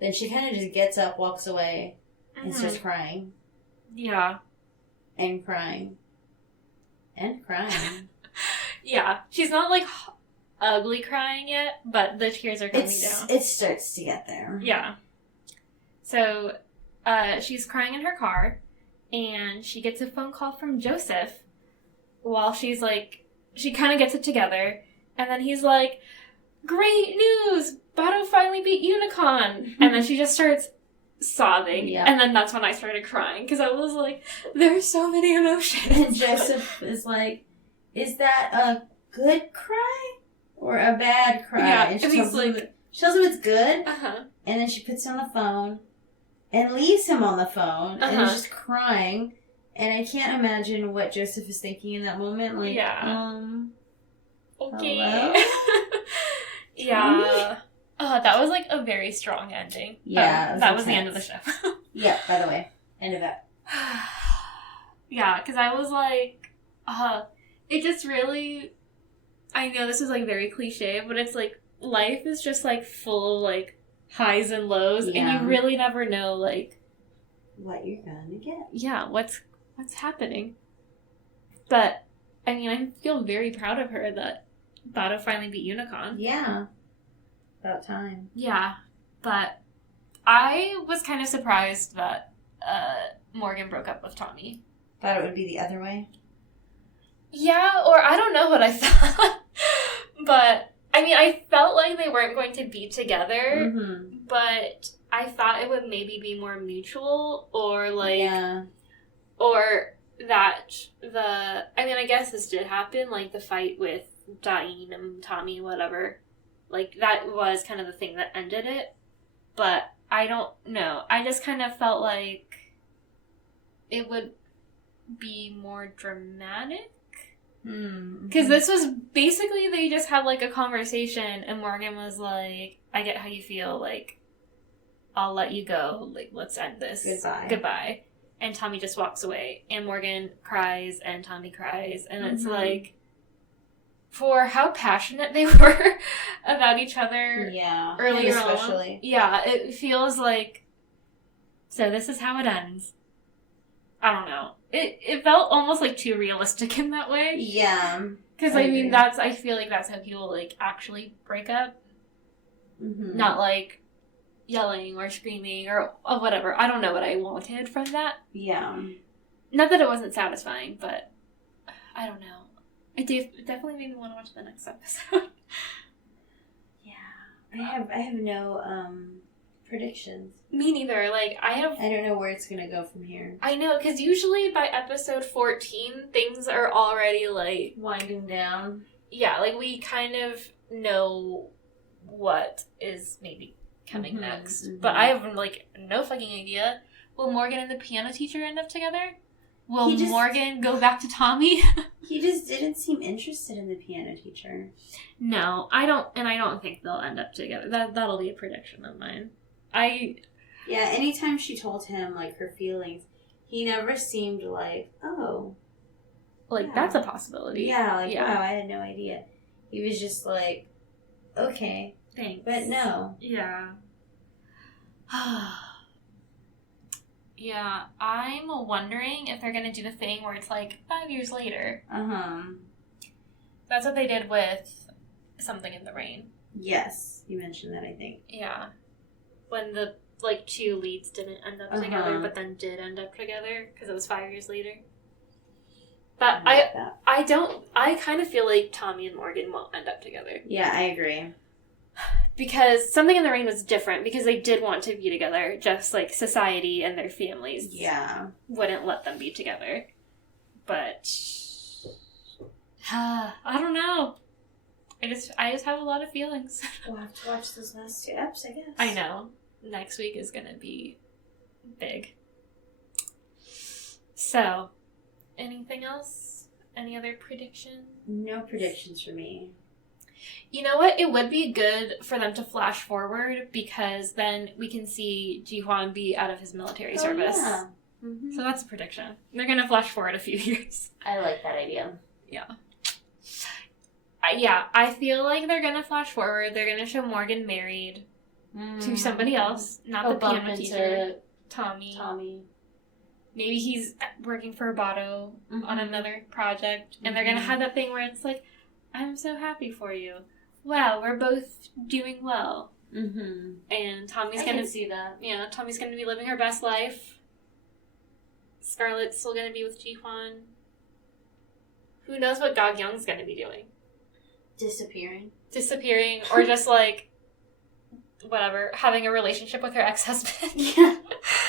Then she kind of just gets up, walks away, and starts crying. Yeah. And crying. And crying. Yeah. She's not, like, ugly crying yet, but the tears are coming down. It starts to get there. Yeah. So, she's crying in her car, and she gets a phone call from Joseph while she's, like, she kind of gets it together, and then he's like, great news! Bato finally beat Unicon! And then she just starts sobbing, and then that's when I started crying, because I was like, there's so many emotions. And Joseph is like, is that a good cry or a bad cry? Yeah, and she tells him it's good, and then she puts him on the phone and leaves him on the phone and is just crying, and I can't imagine what Joseph is thinking in that moment. Like, okay. Hello? Yeah. Oh, that was, like, a very strong ending. Yeah. That was the end of the show. Yeah, by the way. End of it. Yeah, because I was like, it just really, I know this is, like, very cliche, but it's, like, life is just, like, full of, like, highs and lows, and you really never know, like, what you're gonna get. Yeah, what's happening. But, I mean, I feel very proud of her that Bato finally beat Unicon. Yeah. About time. Yeah, but I was kind of surprised that Morgan broke up with Tommy. Thought it would be the other way? Yeah, or I don't know what I thought. But, I mean, I felt like they weren't going to be together, but I thought it would maybe be more mutual, or, like, or that I mean, I guess this did happen, like, the fight with Dain and Tommy, whatever. Like, that was kind of the thing that ended it. But I don't know. I just kind of felt like it would be more dramatic Because this was basically, they just had, like, a conversation, and Morgan was like, I get how you feel, like, I'll let you go, like, let's end this. Goodbye. And Tommy just walks away, and Morgan cries, and Tommy cries, and it's like, for how passionate they were about each other earlier on. Yeah, it feels like, so this is how it ends. I don't know. It felt almost, like, too realistic in that way. Yeah. Because, I mean, I feel like that's how people, like, actually break up. Not, like, yelling or screaming or whatever. I don't know what I wanted from that. Yeah. Not that it wasn't satisfying, but I don't know. It definitely made me want to watch the next episode. Yeah. I have no predictions. Me neither. Like, I don't know where it's gonna go from here. I know, because usually by episode 14, things are already, like, winding down. Yeah, like, we kind of know what is maybe coming next. But I have, like, no fucking idea. Will Morgan and the piano teacher end up together? Will Morgan go back to Tommy? He just didn't seem interested in the piano teacher. No, I don't think they'll end up together. That'll be a prediction of mine. Yeah, anytime she told him, like, her feelings, he never seemed like, oh. Like, that's a possibility. Yeah, like, wow, I had no idea. He was just like, okay. Thanks. But no. Yeah. Yeah, I'm wondering if they're going to do the thing where it's, like, 5 years later. That's what they did with Something in the Rain. Yes, you mentioned that, I think. Yeah. When the, like, two leads didn't end up together, but then did end up together, because it was 5 years later. But I kind of feel like Tommy and Morgan won't end up together. Yeah, I agree. Because Something in the Rain was different, because they did want to be together, just, like, society and their families wouldn't let them be together. But, I don't know. I just have a lot of feelings. We'll have to watch those last 2 eps, I guess. I know. Next week is going to be big. So, anything else? Any other predictions? No predictions for me. You know what? It would be good for them to flash forward, because then we can see Ji-hwan be out of his military service. Yeah. So that's a prediction. They're going to flash forward a few years. I like that idea. Yeah. I feel like they're going to flash forward. They're going to show Morgan married to somebody else, not the piano teacher. Tommy. Maybe he's working for Bato on another project, and they're going to have that thing where it's like, I'm so happy for you. Wow, we're both doing well. And Tommy's going to see that. Yeah, Tommy's going to be living her best life. Scarlett's still going to be with Ji-hwan. Who knows what Ga-kyung's going to be doing? Disappearing, or just, like, whatever, having a relationship with her ex-husband. Yeah.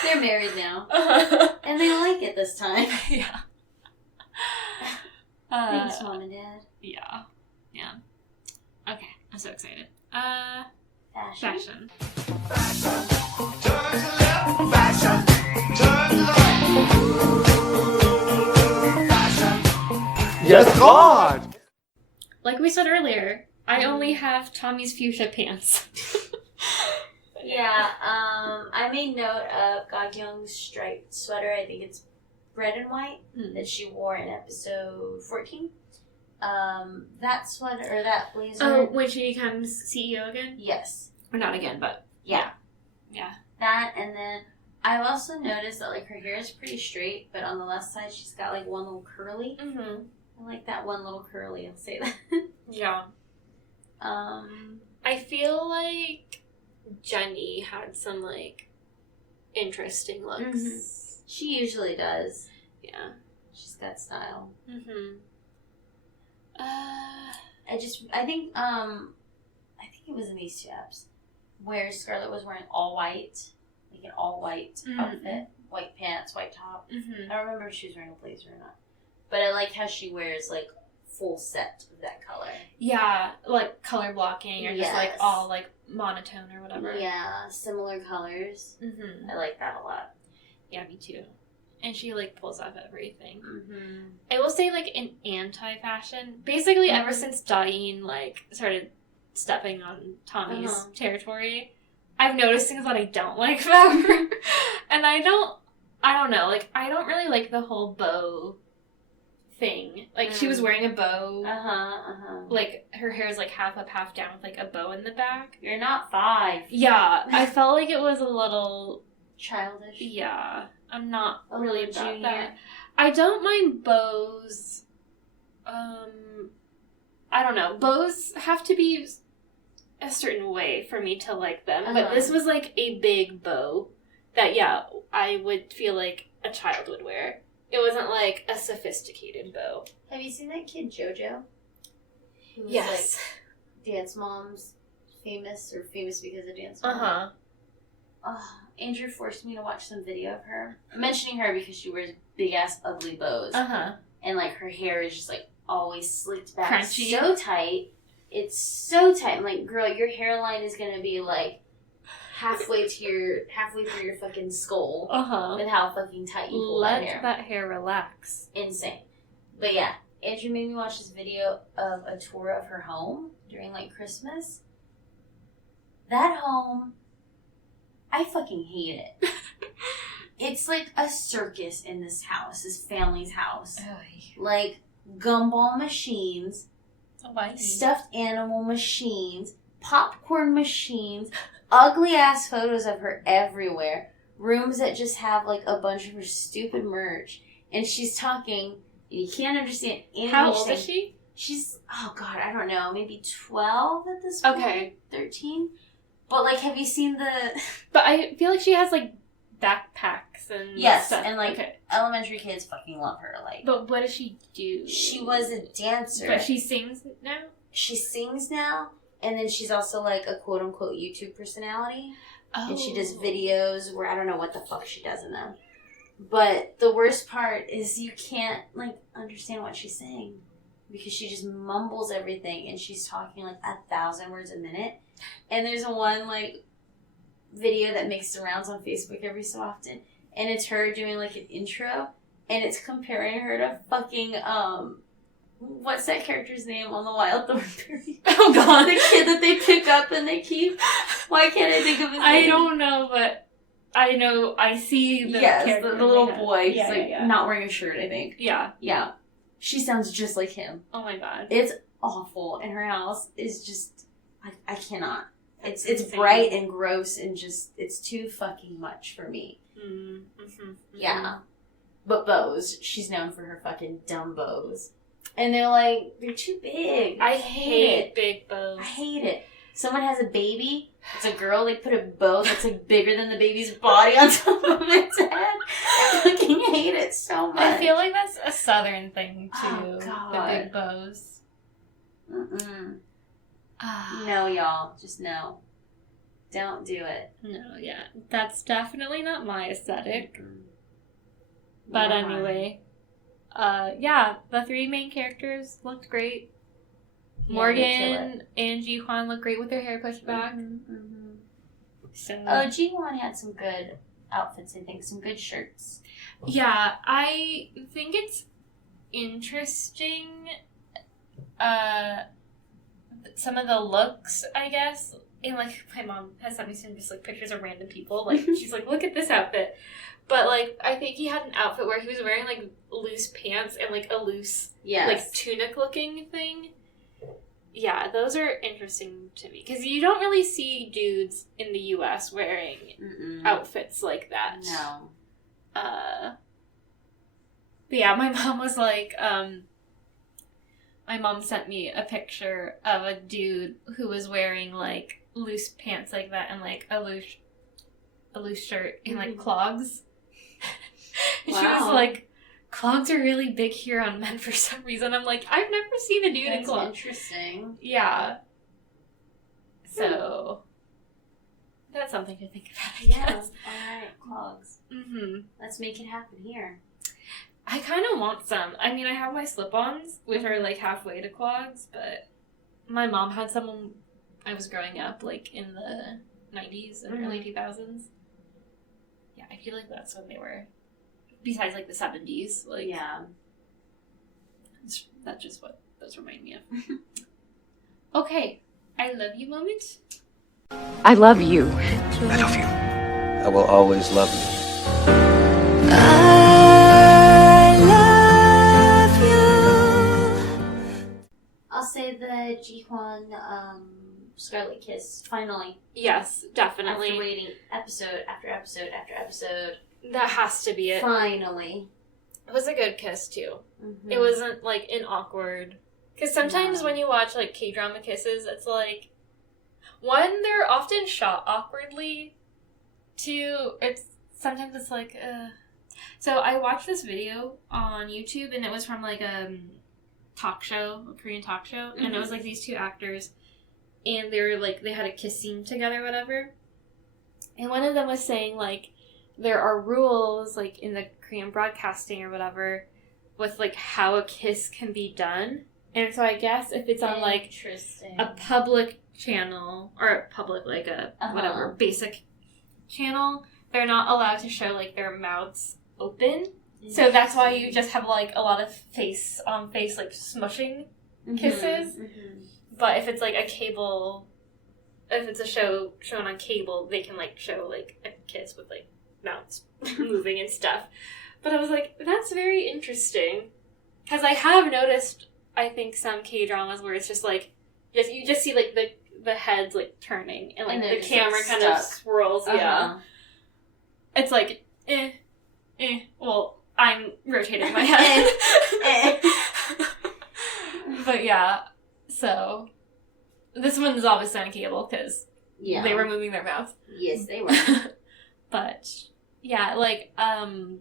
They're married now. And they like it this time. Yeah. Thanks, Mom and Dad. Yeah. Okay, I'm so excited. Fashion. Fashion. Turn to left. Fashion. Turn to right. Fashion. Yes, God! Like we said earlier, I only have Tommy's fuchsia pants. Yeah, I made note of Ga-kyung's striped sweater. I think it's red and white that she wore in episode 14. That sweater, or that blazer. Oh, when she becomes CEO again? Yes. Or not again, but... Yeah. Yeah. That, and then I've also noticed that, like, her hair is pretty straight, but on the left side she's got, like, one little curly. I like that one little curly, I'll say that. Yeah. I feel like Jenny had some, like, interesting looks. She usually does. Yeah. She's got style. I think it was in these 2 eps where Scarlett was wearing all white, like an all white outfit, white pants, white top. I don't remember if she was wearing a blazer or not, but I like how she wears, like, full set of that color. Yeah, like color blocking, or just like all, like, monotone or whatever. Yeah, similar colors. I like that a lot. Yeah, me too. and she, like, pulls off everything. Mm-hmm. I will say, like, in anti-fashion, basically ever since Diane, like, started stepping on Tommy's territory, I've noticed things that I don't like about her. And I don't know, like, I don't really like the whole bow thing. Like, she was wearing a bow. Like, her hair is, like, half up, half down with, like, a bow in the back. You're not 5. Yeah, I felt like it was a little... Childish. Yeah, I'm not A really little about junior. that. I don't mind bows. I don't know. Bows have to be a certain way for me to like them. But this was like a big bow that, yeah, I would feel like a child would wear. It wasn't like a sophisticated bow. Have you seen that kid JoJo? Who's Yes. like Dance Mom's famous because of Dance Mom? Uh-huh. Oh, Andrew forced me to watch some video of her. I'm mentioning her because she wears big ass ugly bows. Uh-huh. And like her hair is just like always slicked back. Crunchy. So tight. It's so tight. I'm like, girl, your hairline is gonna be like halfway through your fucking skull. Uh-huh. With how fucking tight you pull that hair. Let that hair relax. Insane. But yeah, Andrew made me watch this video of a tour of her home during like Christmas. That home, I fucking hate it. It's like a circus in this house, this family's house. Like gumball machines, stuffed animal machines, popcorn machines, ugly ass photos of her everywhere. Rooms that just have like a bunch of her stupid merch. And she's talking, and you can't understand anything. How old is she? She's, oh god, I don't know, maybe 12 at this point? Okay. 13? But like, have you seen the... But I feel like she has like backpacks and Yes, stuff. and like Okay. elementary kids fucking love her. Like, But what does she do? she was a dancer. But she sings now? She sings now, and then she's also like a quote unquote YouTube personality. Oh. And she does videos where I don't know what the fuck she does in them. But the worst part is you can't like understand what she's saying because she just mumbles everything and she's talking like 1,000 words a minute. And there's one like video that makes the rounds on Facebook every so often, and it's her doing like an intro, and it's comparing her to fucking what's that character's name on the Wild Thornberry? Oh god, The kid that they pick up and they keep. Why can't I think of his name? I don't know, but I know I see the character the little in my head. boy. He's Yeah, like yeah. not wearing a shirt, I think. Yeah. Yeah. She sounds just like him. Oh my god. It's awful, and her house is just I cannot. It's insane. bright and gross and just it's too fucking much for me. Mm-hmm. Yeah. But bows, she's known for her fucking dumb bows. And they're too big. I hate big bows. I hate it. Someone has a baby, it's a girl, they put a bow that's like bigger than the baby's body on top of its head. I fucking hate it so much. I feel like that's a southern thing too. Oh, God. The big bows. Mm-mm. No, y'all. Just no. Don't do it. No, yeah. That's definitely not my aesthetic. Mm-mm. But Yeah. anyway. Yeah, the 3 main characters looked great. Yeah, they kill Morgan and Ji-hwan look great with their hair pushed back. Mm-hmm. So Oh, Ji-hwan had some good outfits, I think. Some good shirts. yeah, I think it's interesting. Some of the looks, I guess. And like my mom has sent me some just like pictures of random people. Like she's like, look at this outfit. But like I think he had an outfit where he was wearing like loose pants and like a loose like tunic looking thing. Yeah, those are interesting to me because you don't really see dudes in the U.S. wearing outfits like that. No. But yeah, my mom was like, my mom sent me a picture of a dude who was wearing like loose pants like that and like a loose shirt and like clogs. And she was Wow. like, clogs are really big here on men for some reason. I'm like, I've never seen a dude in That's clogs. interesting. Yeah. So that's something to think about, I Yeah. guess. Alright, clogs. Mm-hmm. Let's make it happen here. I kind of want some. I mean, I have my slip-ons, which are like halfway to clogs, but my mom had some when I was growing up, like in the 90s and early 2000s. Yeah, I feel like that's when they were besides, like, the 70s. Like, Yeah. That's just what those remind me of. Okay. I love you moment. I love you. I love you. I will always love you. I love you. I'll say the Ji-hwan Scarlet Kiss, finally. Yes, definitely. After waiting episode after episode after episode. That has to be it. Finally. It was a good kiss, too. Mm-hmm. It wasn't, like, an awkward... Because sometimes when you watch, like, K-drama kisses, it's like... One, they're often shot awkwardly. Two, sometimes it's like, So I watched this video on YouTube, and it was from, like, a talk show, a Korean talk show, and it was, like, these two actors, and they were, like, they had a kiss scene together, whatever, and one of them was saying, like, there are rules, like, in the Korean broadcasting or whatever, with, like, how a kiss can be done, and so I guess if it's on, like, a public channel, or a public, like, a, whatever, basic channel, they're not allowed to show, like, their mouths open. So that's why you just have, like, a lot of face-on-face, like, smushing kisses. Mm-hmm. But if it's, like, if it's a show shown on cable, they can, like, show, like, a kiss with, like, mouths moving and stuff. But I was like, that's very interesting. Because I have noticed, I think, some K-dramas where it's just, like, you just see, like, the heads, like, turning, and, like, the camera kind of swirls, yeah. It's like, well, I'm rotating my head. But yeah, so, this one is obviously on cable, because they were moving their mouth. Yes, they were. But, yeah, like, well,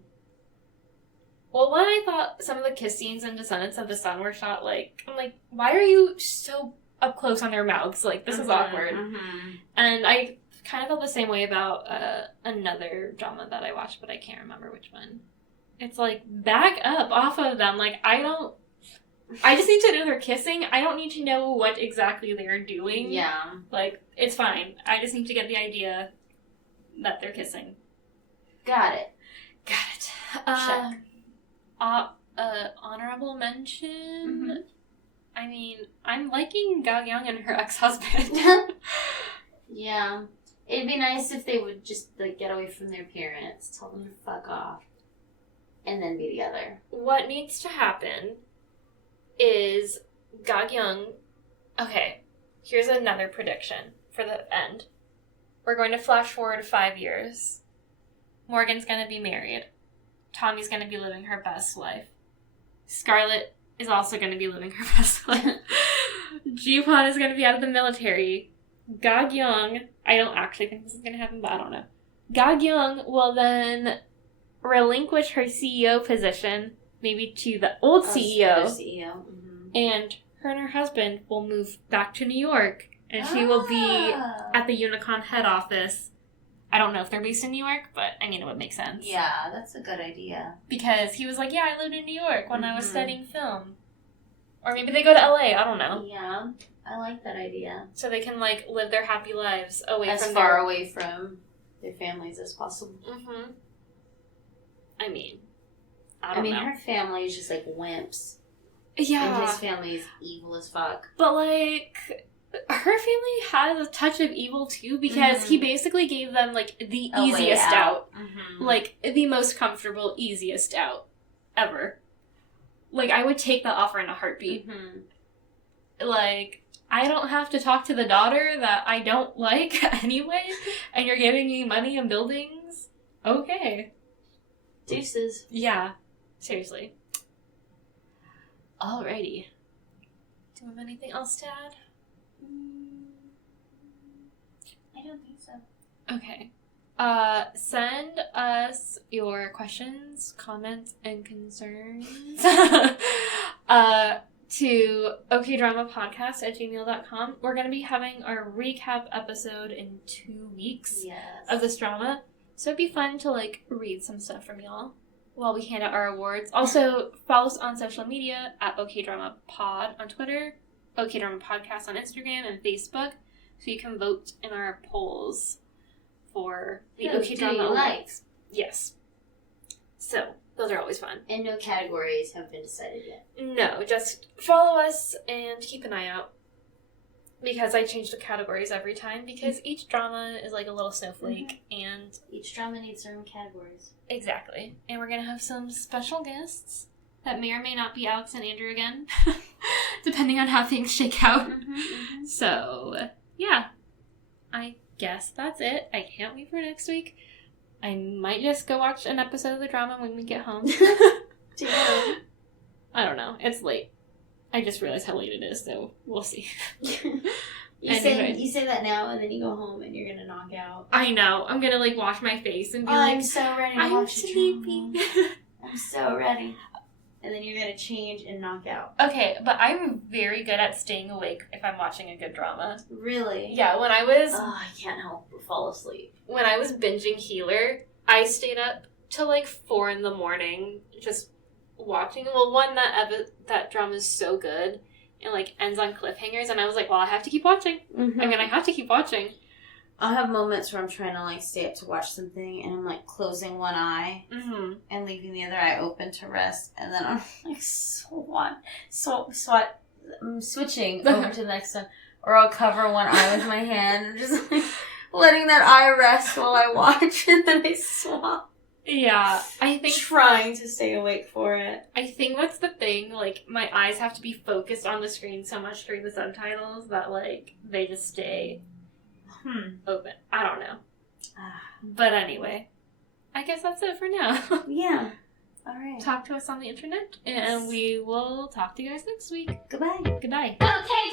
when I thought some of the kiss scenes in Descendants of the Sun were shot, like, I'm like, why are you so up close on their mouths? Like, this is awkward. Mm-hmm. And I kind of felt the same way about another drama that I watched, but I can't remember which one. It's like, back up off of them. Like, I just need to know they're kissing. I don't need to know what exactly they're doing. Yeah. Like, it's fine. I just need to get the idea that they're kissing. Got it. Check. Honorable mention? Mm-hmm. I mean, I'm liking Ga Young and her ex-husband. Yeah. It'd be nice if they would just, like, get away from their parents, tell them to fuck off, and then be together. What needs to happen is Ga Young... Okay, here's another prediction for the end. We're going to flash forward 5 years. Morgan's going to be married. Tommy's going to be living her best life. Scarlett is also going to be living her best life. Ji-hwan is going to be out of the military. Ga Young, I don't actually think this is going to happen, but I don't know. Ga Young will then relinquish her CEO position, maybe to the old CEO. Mm-hmm. And her husband will move back to New York. And she will be at the Unicon head office. I don't know if they're based in New York, but I mean, it would make sense. Yeah, that's a good idea. Because he was like, yeah, I lived in New York when I was studying film. Or maybe they go to LA, I don't know. Yeah, I like that idea. So they can, like, live their happy lives away as from far away from their families as possible. Mm-hmm. I mean, I don't know. Her family is just, like, wimps. Yeah. And his family is evil as fuck. But, like... Her family has a touch of evil, too, because he basically gave them, like, the easiest out. Mm-hmm. Like, the most comfortable, easiest out ever. Like, I would take the offer in a heartbeat. Mm-hmm. Like, I don't have to talk to the daughter that I don't like anyway, and you're giving me money and buildings? Okay. Deuces. Yeah. Seriously. Alrighty. Do you have anything else to add? I don't think so. Okay. Send us your questions, comments, and concerns to okdramapodcast@gmail.com. We're going to be having our recap episode in 2 weeks of this drama. So it'd be fun to, like, read some stuff from y'all while we hand out our awards. Also, follow us on social media at okdramapod on Twitter, okdramapodcast on Instagram and Facebook, so you can vote in our polls for the OK Drama Awards. Yes. So, Those are always fun. And no categories have been decided yet. No, just follow us and keep an eye out. Because I change the categories every time, because each drama is like a little snowflake, and... Each drama needs their own categories. Exactly. And we're going to have some special guests that may or may not be Alex and Andrew again, depending on how things shake out. So, yeah. I guess that's it. I can't wait for next week. I might just go watch an episode of the drama when we get home. Damn. I don't know. It's late. I just realized how late it is, so we'll see. You say that now, and then you go home and you're gonna knock out. I know. I'm gonna like wash my face and be I'm like, so ready to I'm watch the sleepy. drama. I'm so ready. And then you're gonna change and knock out. Okay, but I'm very good at staying awake if I'm watching a good drama. Really? Yeah, when I was Oh, I can't help but fall asleep. binging Healer, I stayed up till like 4 a.m. just watching. Well, one, that drama is so good and like ends on cliffhangers, and I was like, well, I have to keep watching. Mm-hmm. I mean, I have to keep watching. I'll have moments where I'm trying to like stay up to watch something, and I'm like closing one eye Mm-hmm. and leaving the other eye open to rest, and then I'm like switching over to the next one, or I'll cover one eye with my hand and just like letting that eye rest while I watch, and then I swap. Yeah, I think Trying to stay awake for it. I think that's the thing. Like, my eyes have to be focused on the screen so much during the subtitles that like they just stay open. I don't know. But anyway, I guess that's it for now. Yeah. All right. Talk to us on the internet, and we will talk to you guys next week. Goodbye. Goodbye. Okay.